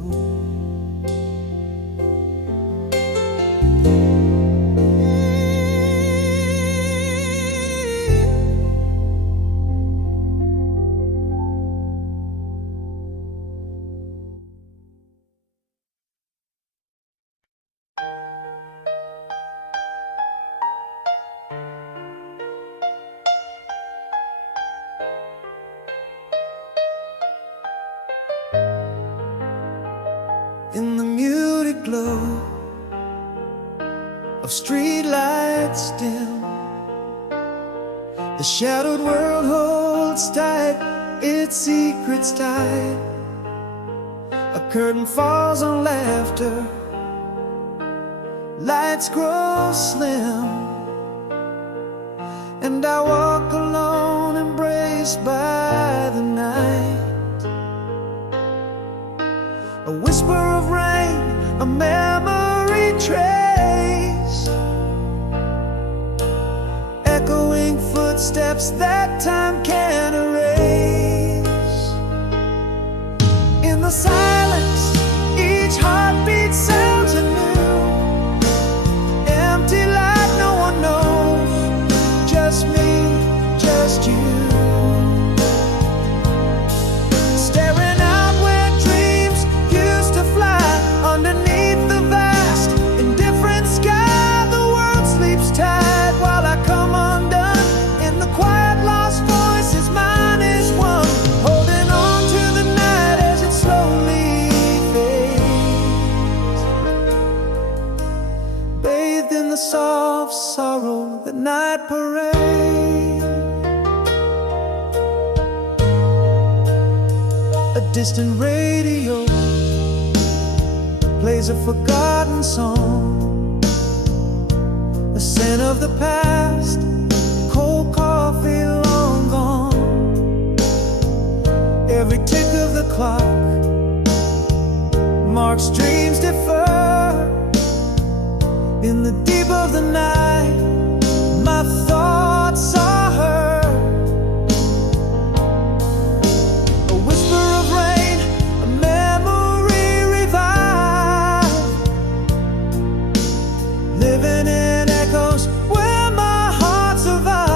In the muted glow of street lights dim, the shadowed world holds tight its secrets tight. A curtain falls on laughter, lights grow slim, and I walk alone, embraced by the night. A whisper of rain, a memory trace, echoing footsteps that time can't erase. In the silence, each heartbeat sounds anew. Empty light, no one knows, just me, just you. Staring out where dreams used to fly, underneath the vast, indifferent sky. The world sleeps tight while I come undone. In the quiet, lost voices, mine is one, holding on to the night as it slowly fades. Bathed in the soft sorrow, the night parade. A distant radio plays a forgotten song, the scent of the past, cold coffee long gone. Every tick of the clock marks dreams defer. In the deep of the night, my thoughts are heard. A whisper of rain, a memory revived, living in echoes where my heart survives.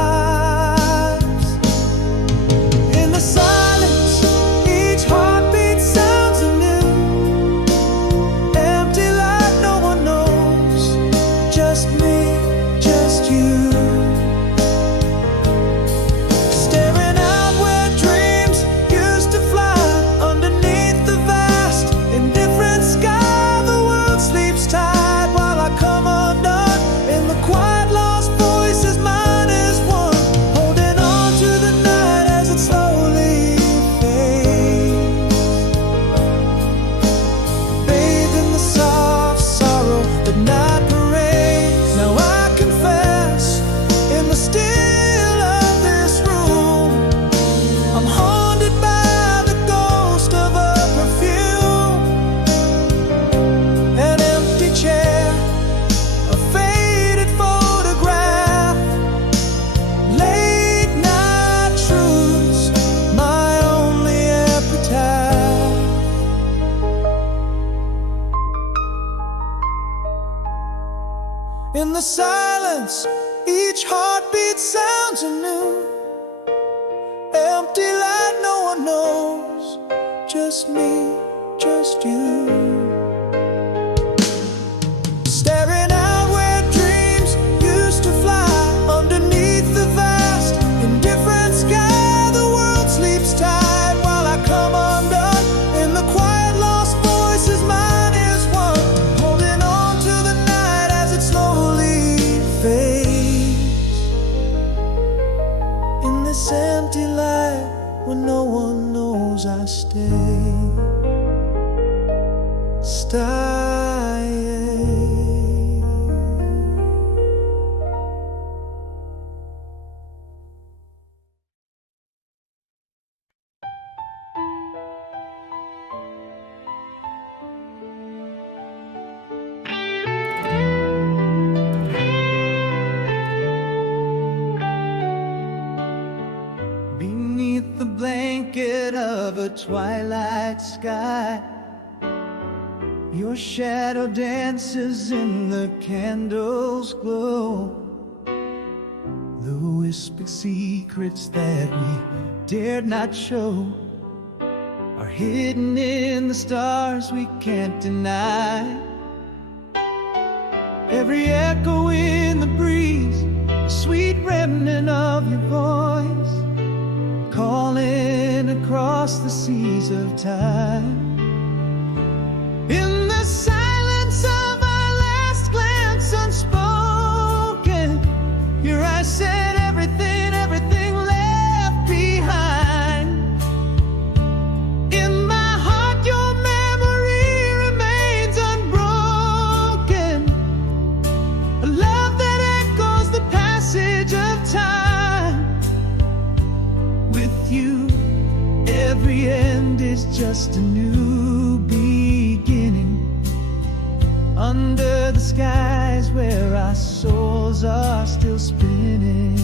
In the silence, each heartbeat sounds anew. Empty light, no one knows. Just me, just you. Staring out where dreams used to fly. Underneath the vast, indifferent sky, the world sleeps tight while I come undone. In the quiet, lost voices, mine is one. Holding on to the night as it slowly fades. In this empty light, when no one knows, I stay. Beneath the blanket of a twilight sky, your shadow dances in the candle's glow. The whispered secrets that we dared not show are hidden in the stars we can't deny. Every echo in the breeze, a sweet remnant of your voice, calling across the seas of time. In the silence of our last glance unspoken, your eyes said everything, everything left behind. In my heart your memory remains unbroken, a love that echoes the passage of time. With you, every end is just a new beginning. Under the skies where our souls are still spinning.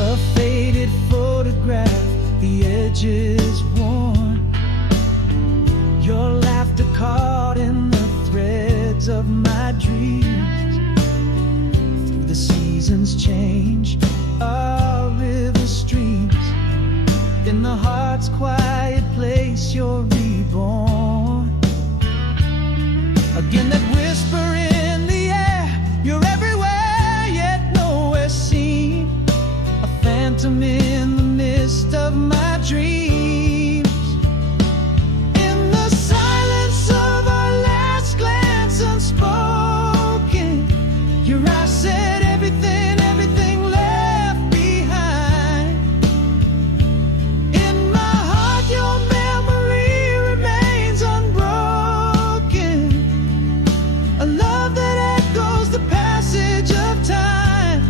A faded photograph, the edges worn. Your laughter caught in the threads of my dreams. Through the seasons change, our river streams. In the heart's quiet place, you're reborn. Again, that whisper in the air, you're everywhere, yet nowhere seen. A phantom in the mist of my dreams. In the silence of our last glance unspoken, your eyes said everything, everything left behind. In my heart your memory remains unbroken, a love that echoes the passage of time.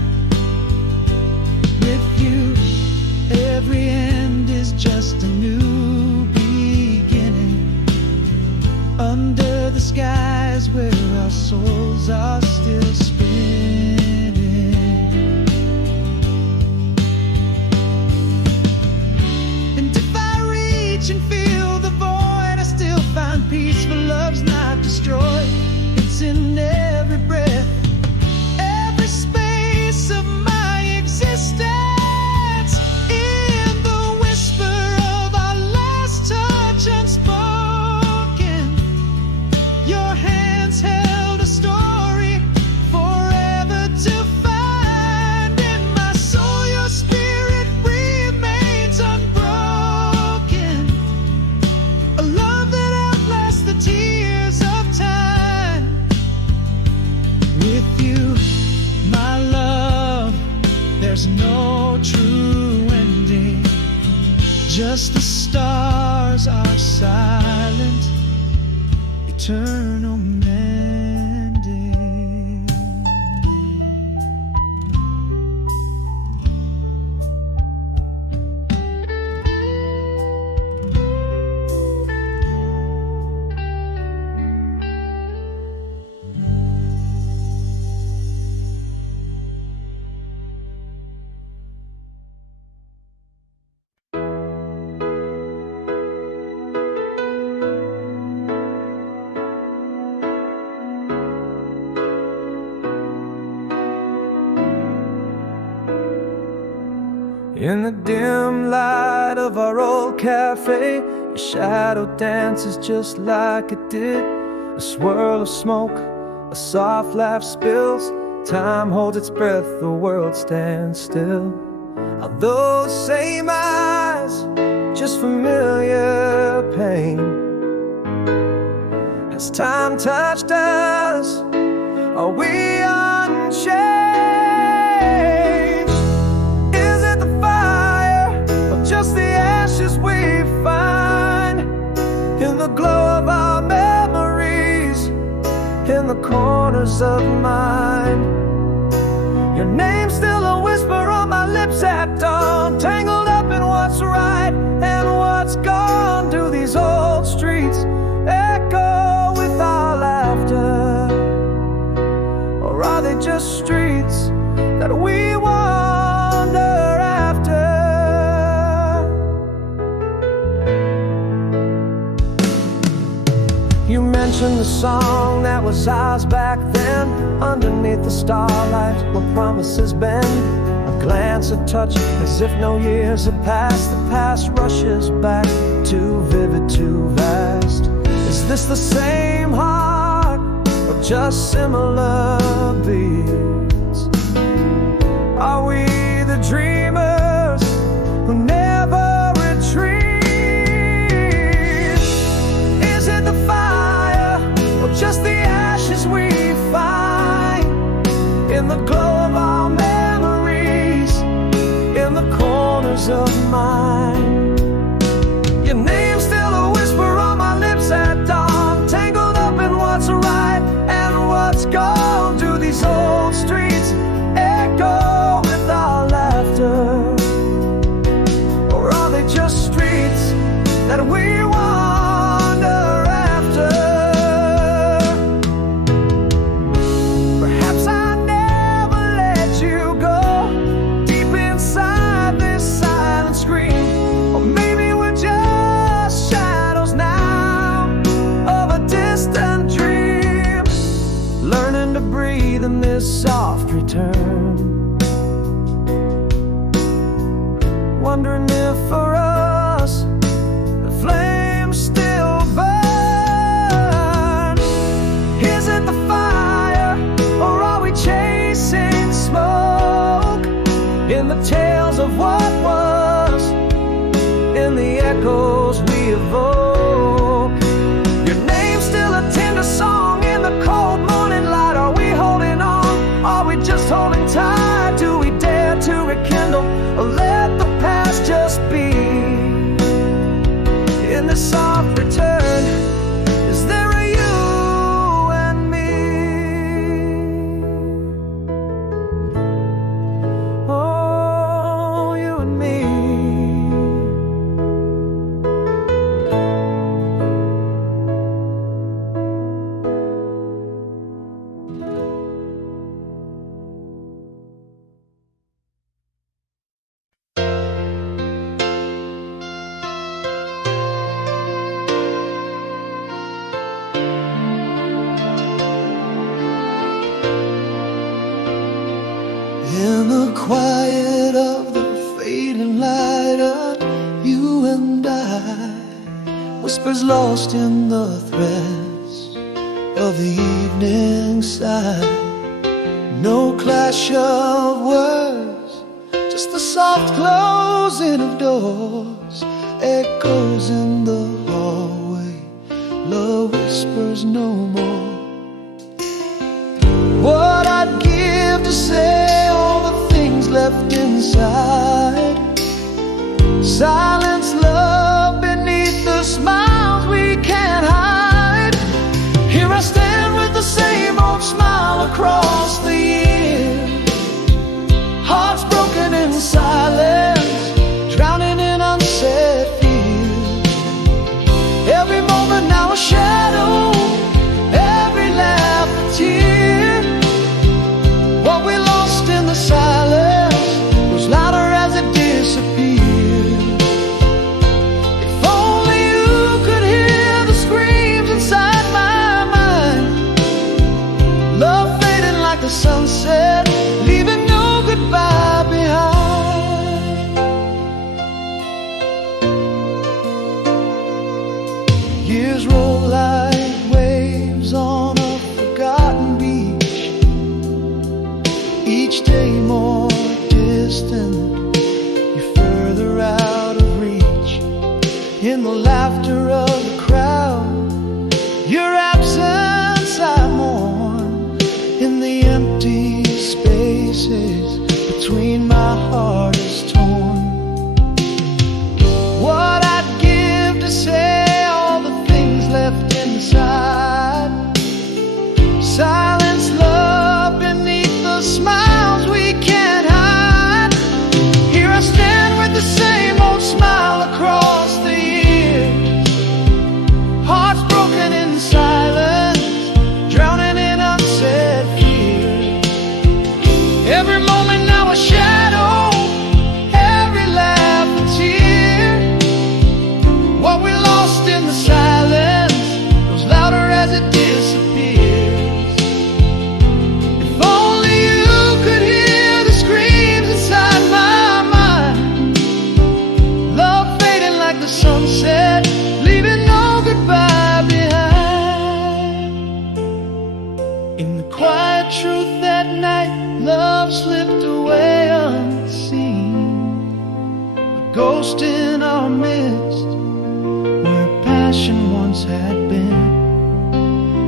With you, every end is just a new beginning. Under the skies where our souls are still spinning. And if I reach and feel the void, I still find peace, for love's not destroyed. It's in every breath, every space of my existence. In the whisper of our last touch unspoken, your hands held a story forever to find. In my soul your spirit remains unbroken, a love that outlasts the tears of time. With you, my love, there's no true ending. Just the stars are silent, eternal mending. In the dim light of our old cafe, your shadow dances just like it did. A swirl of smoke, a soft laugh spills. Time holds its breath, the world stands still. Are those same eyes just familiar pain? Has time touched us? Are we unchanged? Is it the fire or just the ashes we find in the glow of our memories, in the corners of mine? Your name's still a whisper on my lips at dawn, tangled up in what's right and what's gone. Do these old streets echo with our laughter, or are they just streets that we wander after? You mentioned the song that was ours back then. Underneath the starlight where promises bend, a glance, a touch, as if no years have passed. The past rushes back, too vivid, too vast. Is this the same heart or just similar beats? Are we the dreamers who never retreat? Is it the fire or just the ashes we find in the glow of our memories, in the corners of mine? Your name's still a whisper on my lips at dawn, tangled up in what's right and what's gone. Do these old streets echo with our laughter, or are they just streets that we wander after? Perhaps I never let you go deep inside this silent scream, or maybe we're just shadows now of a distant dream, learning to breathe in this soft return, wondering if for us the flames still burn. Is it the fire or are we chasing smoke in the tales of what was, in the echoes we evoke? Your name's still a tender song in the cold morning light. Are we holding on? Are we just holding tight? Do we dare to rekindle or let the past just be? In this soft return, is there a you and me? Oh, you and me. In the quiet of the fading light of you and I, whispers lost in the threads of the evening side. No clash of words, just the soft closing of doors, echoes in the hallway, love whispers no more. What I'd give to say all the things left inside, silence, love beneath the smiles we can't hide. Here I stand with the same old smile across the years, hearts broken in silence, drowning in unsaid fears. Every moment now a shadow, Years roll like waves on a forgotten beach, each day more distant, you're further out of reach. In the laughter of the crowd, your absence I mourn. In the empty spaces between my heart is torn. What I'd give to say all the things left inside. Silence, love beneath the smiles we can't hide. Here I stand with the same old smile across the years. Hearts broken in silence, drowning in unsaid fears. Every moment now a shadow, every laugh a tear. What we lost in the silence grows louder as it disappears. If only you could hear the screams inside my mind. Love fading like the sunset, leaving no goodbye behind. In the quiet truth that night, love slipped away unseen. A ghost in our midst, where passion once had been.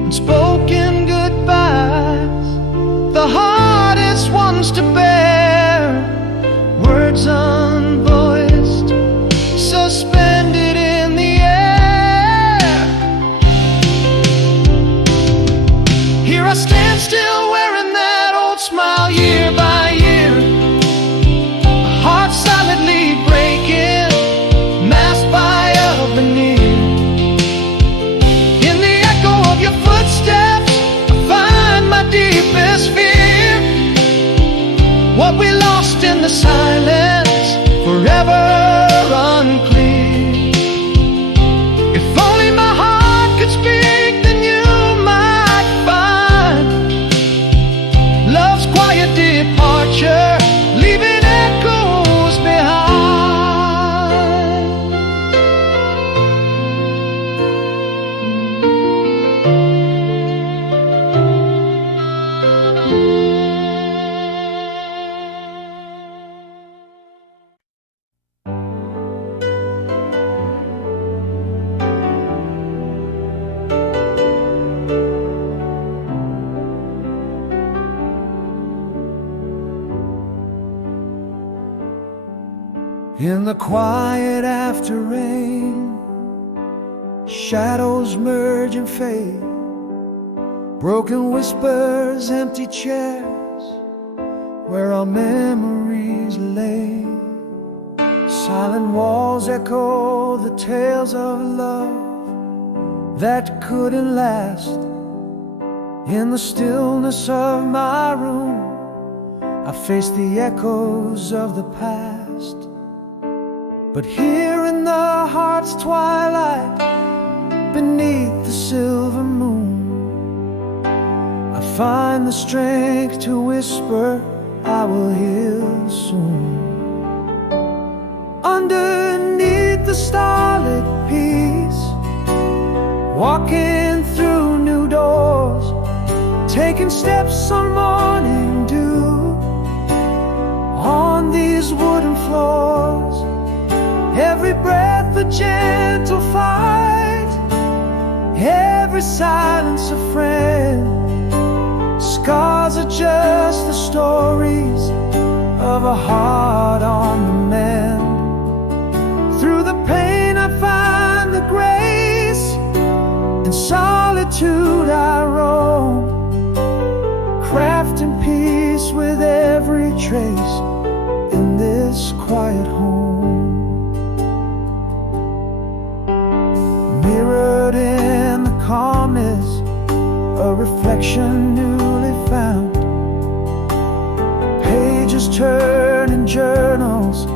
Unspoken goodbyes, the hardest ones to bear. Words unvoiced, suspended in the air. Here I stand still wearing that old smile year by year. A heart silently breaking, masked by a veneer. In the echo of your footsteps, I find my deepest fear. What we lost in the silence, forever unclear. If only my heart could speak, then you might find love's quiet departure, leaving echoes behind. In the quiet after rain, shadows merge and fade. Broken whispers, empty chairs, where our memories lay. Silent walls echo the tales of love that couldn't last. In the stillness of my room, I face the echoes of the past. But here in the heart's twilight, beneath the silver moon, I find the strength to whisper, I will heal soon. Underneath the starlit peace, walking through new doors, taking steps on morning dew, on these wooden floors. Every breath a gentle fight, every silence a friend. Scars are just the stories of a heart on the mend. Through the pain I find the grace, in solitude I roam, crafting peace with every trace in this quiet home. Mirrored in the calmness, a reflection newly found. Pages turn in journals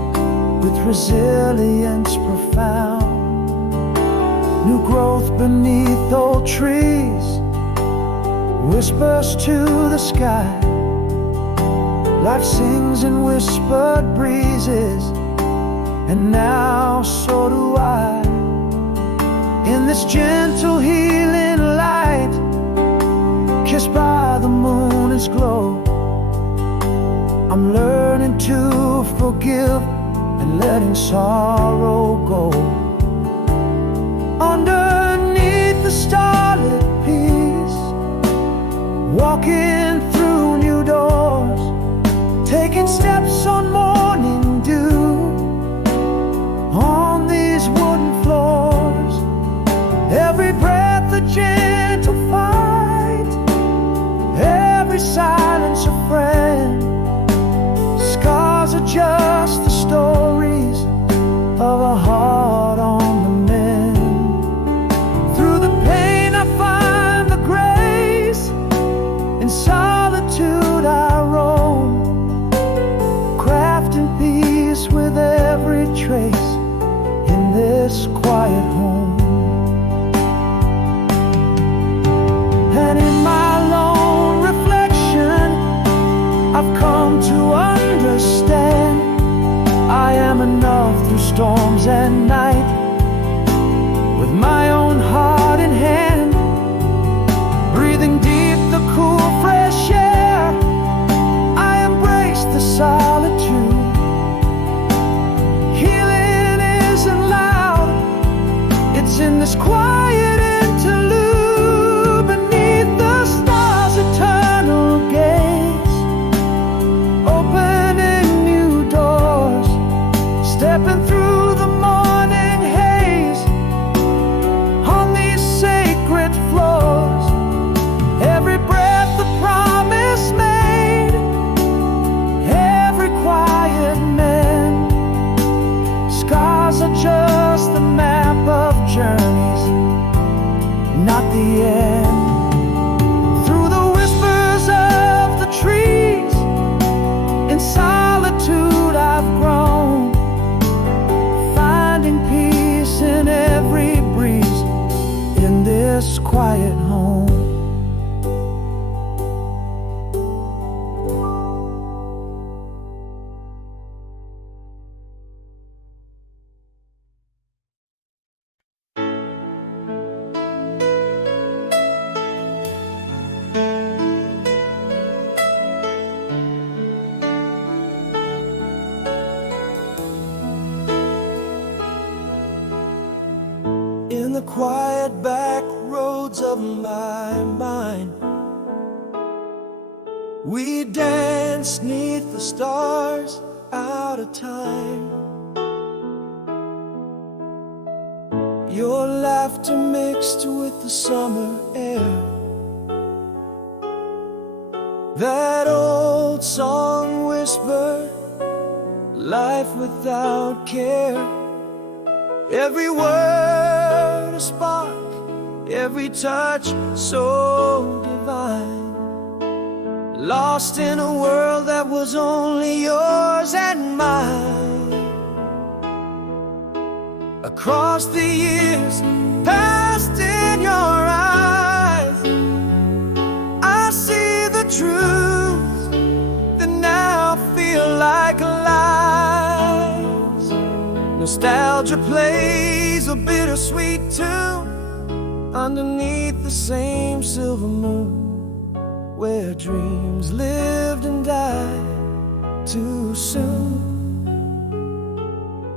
with resilience profound. New growth beneath old trees whispers to the sky. Life sings in whispered breezes, and now so do I. In this this gentle healing light, kissed by the moon's glow. I'm learning to forgive and letting sorrow go. Underneath the starlit peace, walking through new doors, taking steps on morning dew, on these wooden floors. Every breath a gentle fight, every silence a friend. Scars are just the stories of a heart on the mend. Through the pain I find the grace, in solitude I roam, crafting peace with every trace in this quiet home. And in my lone reflection, I've come to understand I am enough through storms and night, with my own heart in hand, breathing deep the cool fresh air. I embrace the solitude. Healing isn't loud, it's in this quiet interlude, beneath the stars' eternal gaze, opening new doors, stepping through the morning haze, on these sacred floors. Every breath a promise made, every quiet mend. Scars are just the map of journeys, not the end. Through the whispers of the trees, in solitude I've grown, finding peace in every breeze, in this quiet home. In the quiet back roads of my mind, we dance 'neath the stars, out of time. Your laughter mixed with the summer air, that old song whispered, life without care. Every word a spark, every touch so divine, lost in a world that was only yours and mine. Across the years past in your eyes, I see the truth that now feel like lies. Nostalgia plays a bittersweet tune underneath the same silver moon, where dreams lived and died too soon.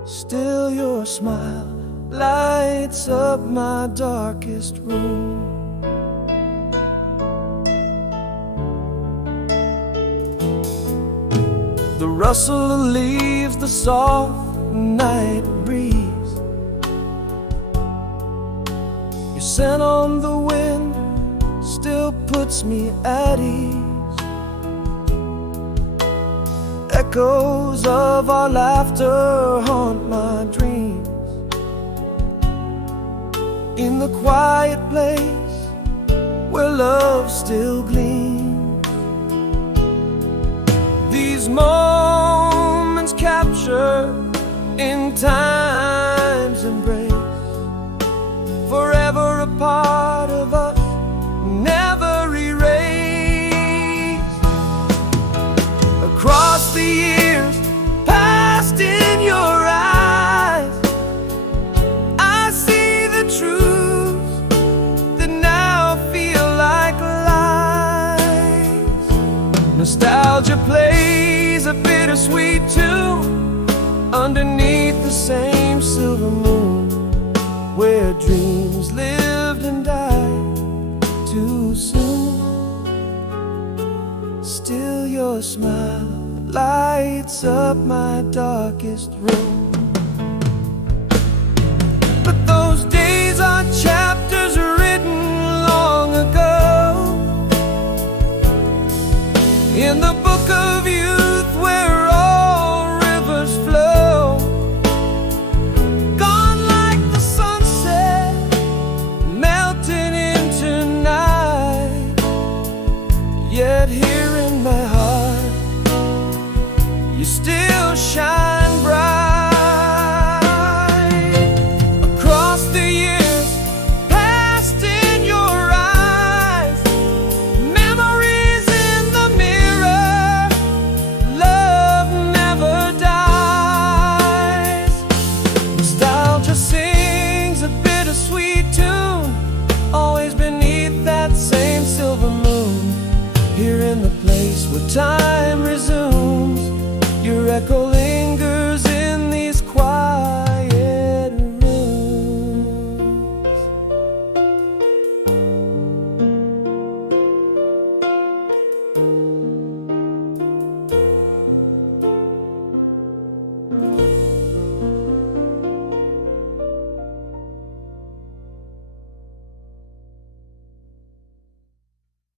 Still your smile lights up my darkest room. The rustle of leaves, the soft night breeze, your scent on the wind still puts me at ease. Echoes of our laughter haunt my dreams, in the quiet place where love still gleams. These moments captured in time's embrace, forever a part of us, never erased. Across the years past in your eyes, I see the truth dreams lived and died too soon. Still your smile lights up my darkest room. But those days are chapters written long ago in the book of youth where all rivers flow. Gone like the sunset, melting into night. Yet here in my heart, you still shine bright. Across the years, past in your eyes, memories in the mirror, love never dies. Nostalgia sings a bittersweet tune, always beneath that same silver moon. Here in the place where time resumes, your echo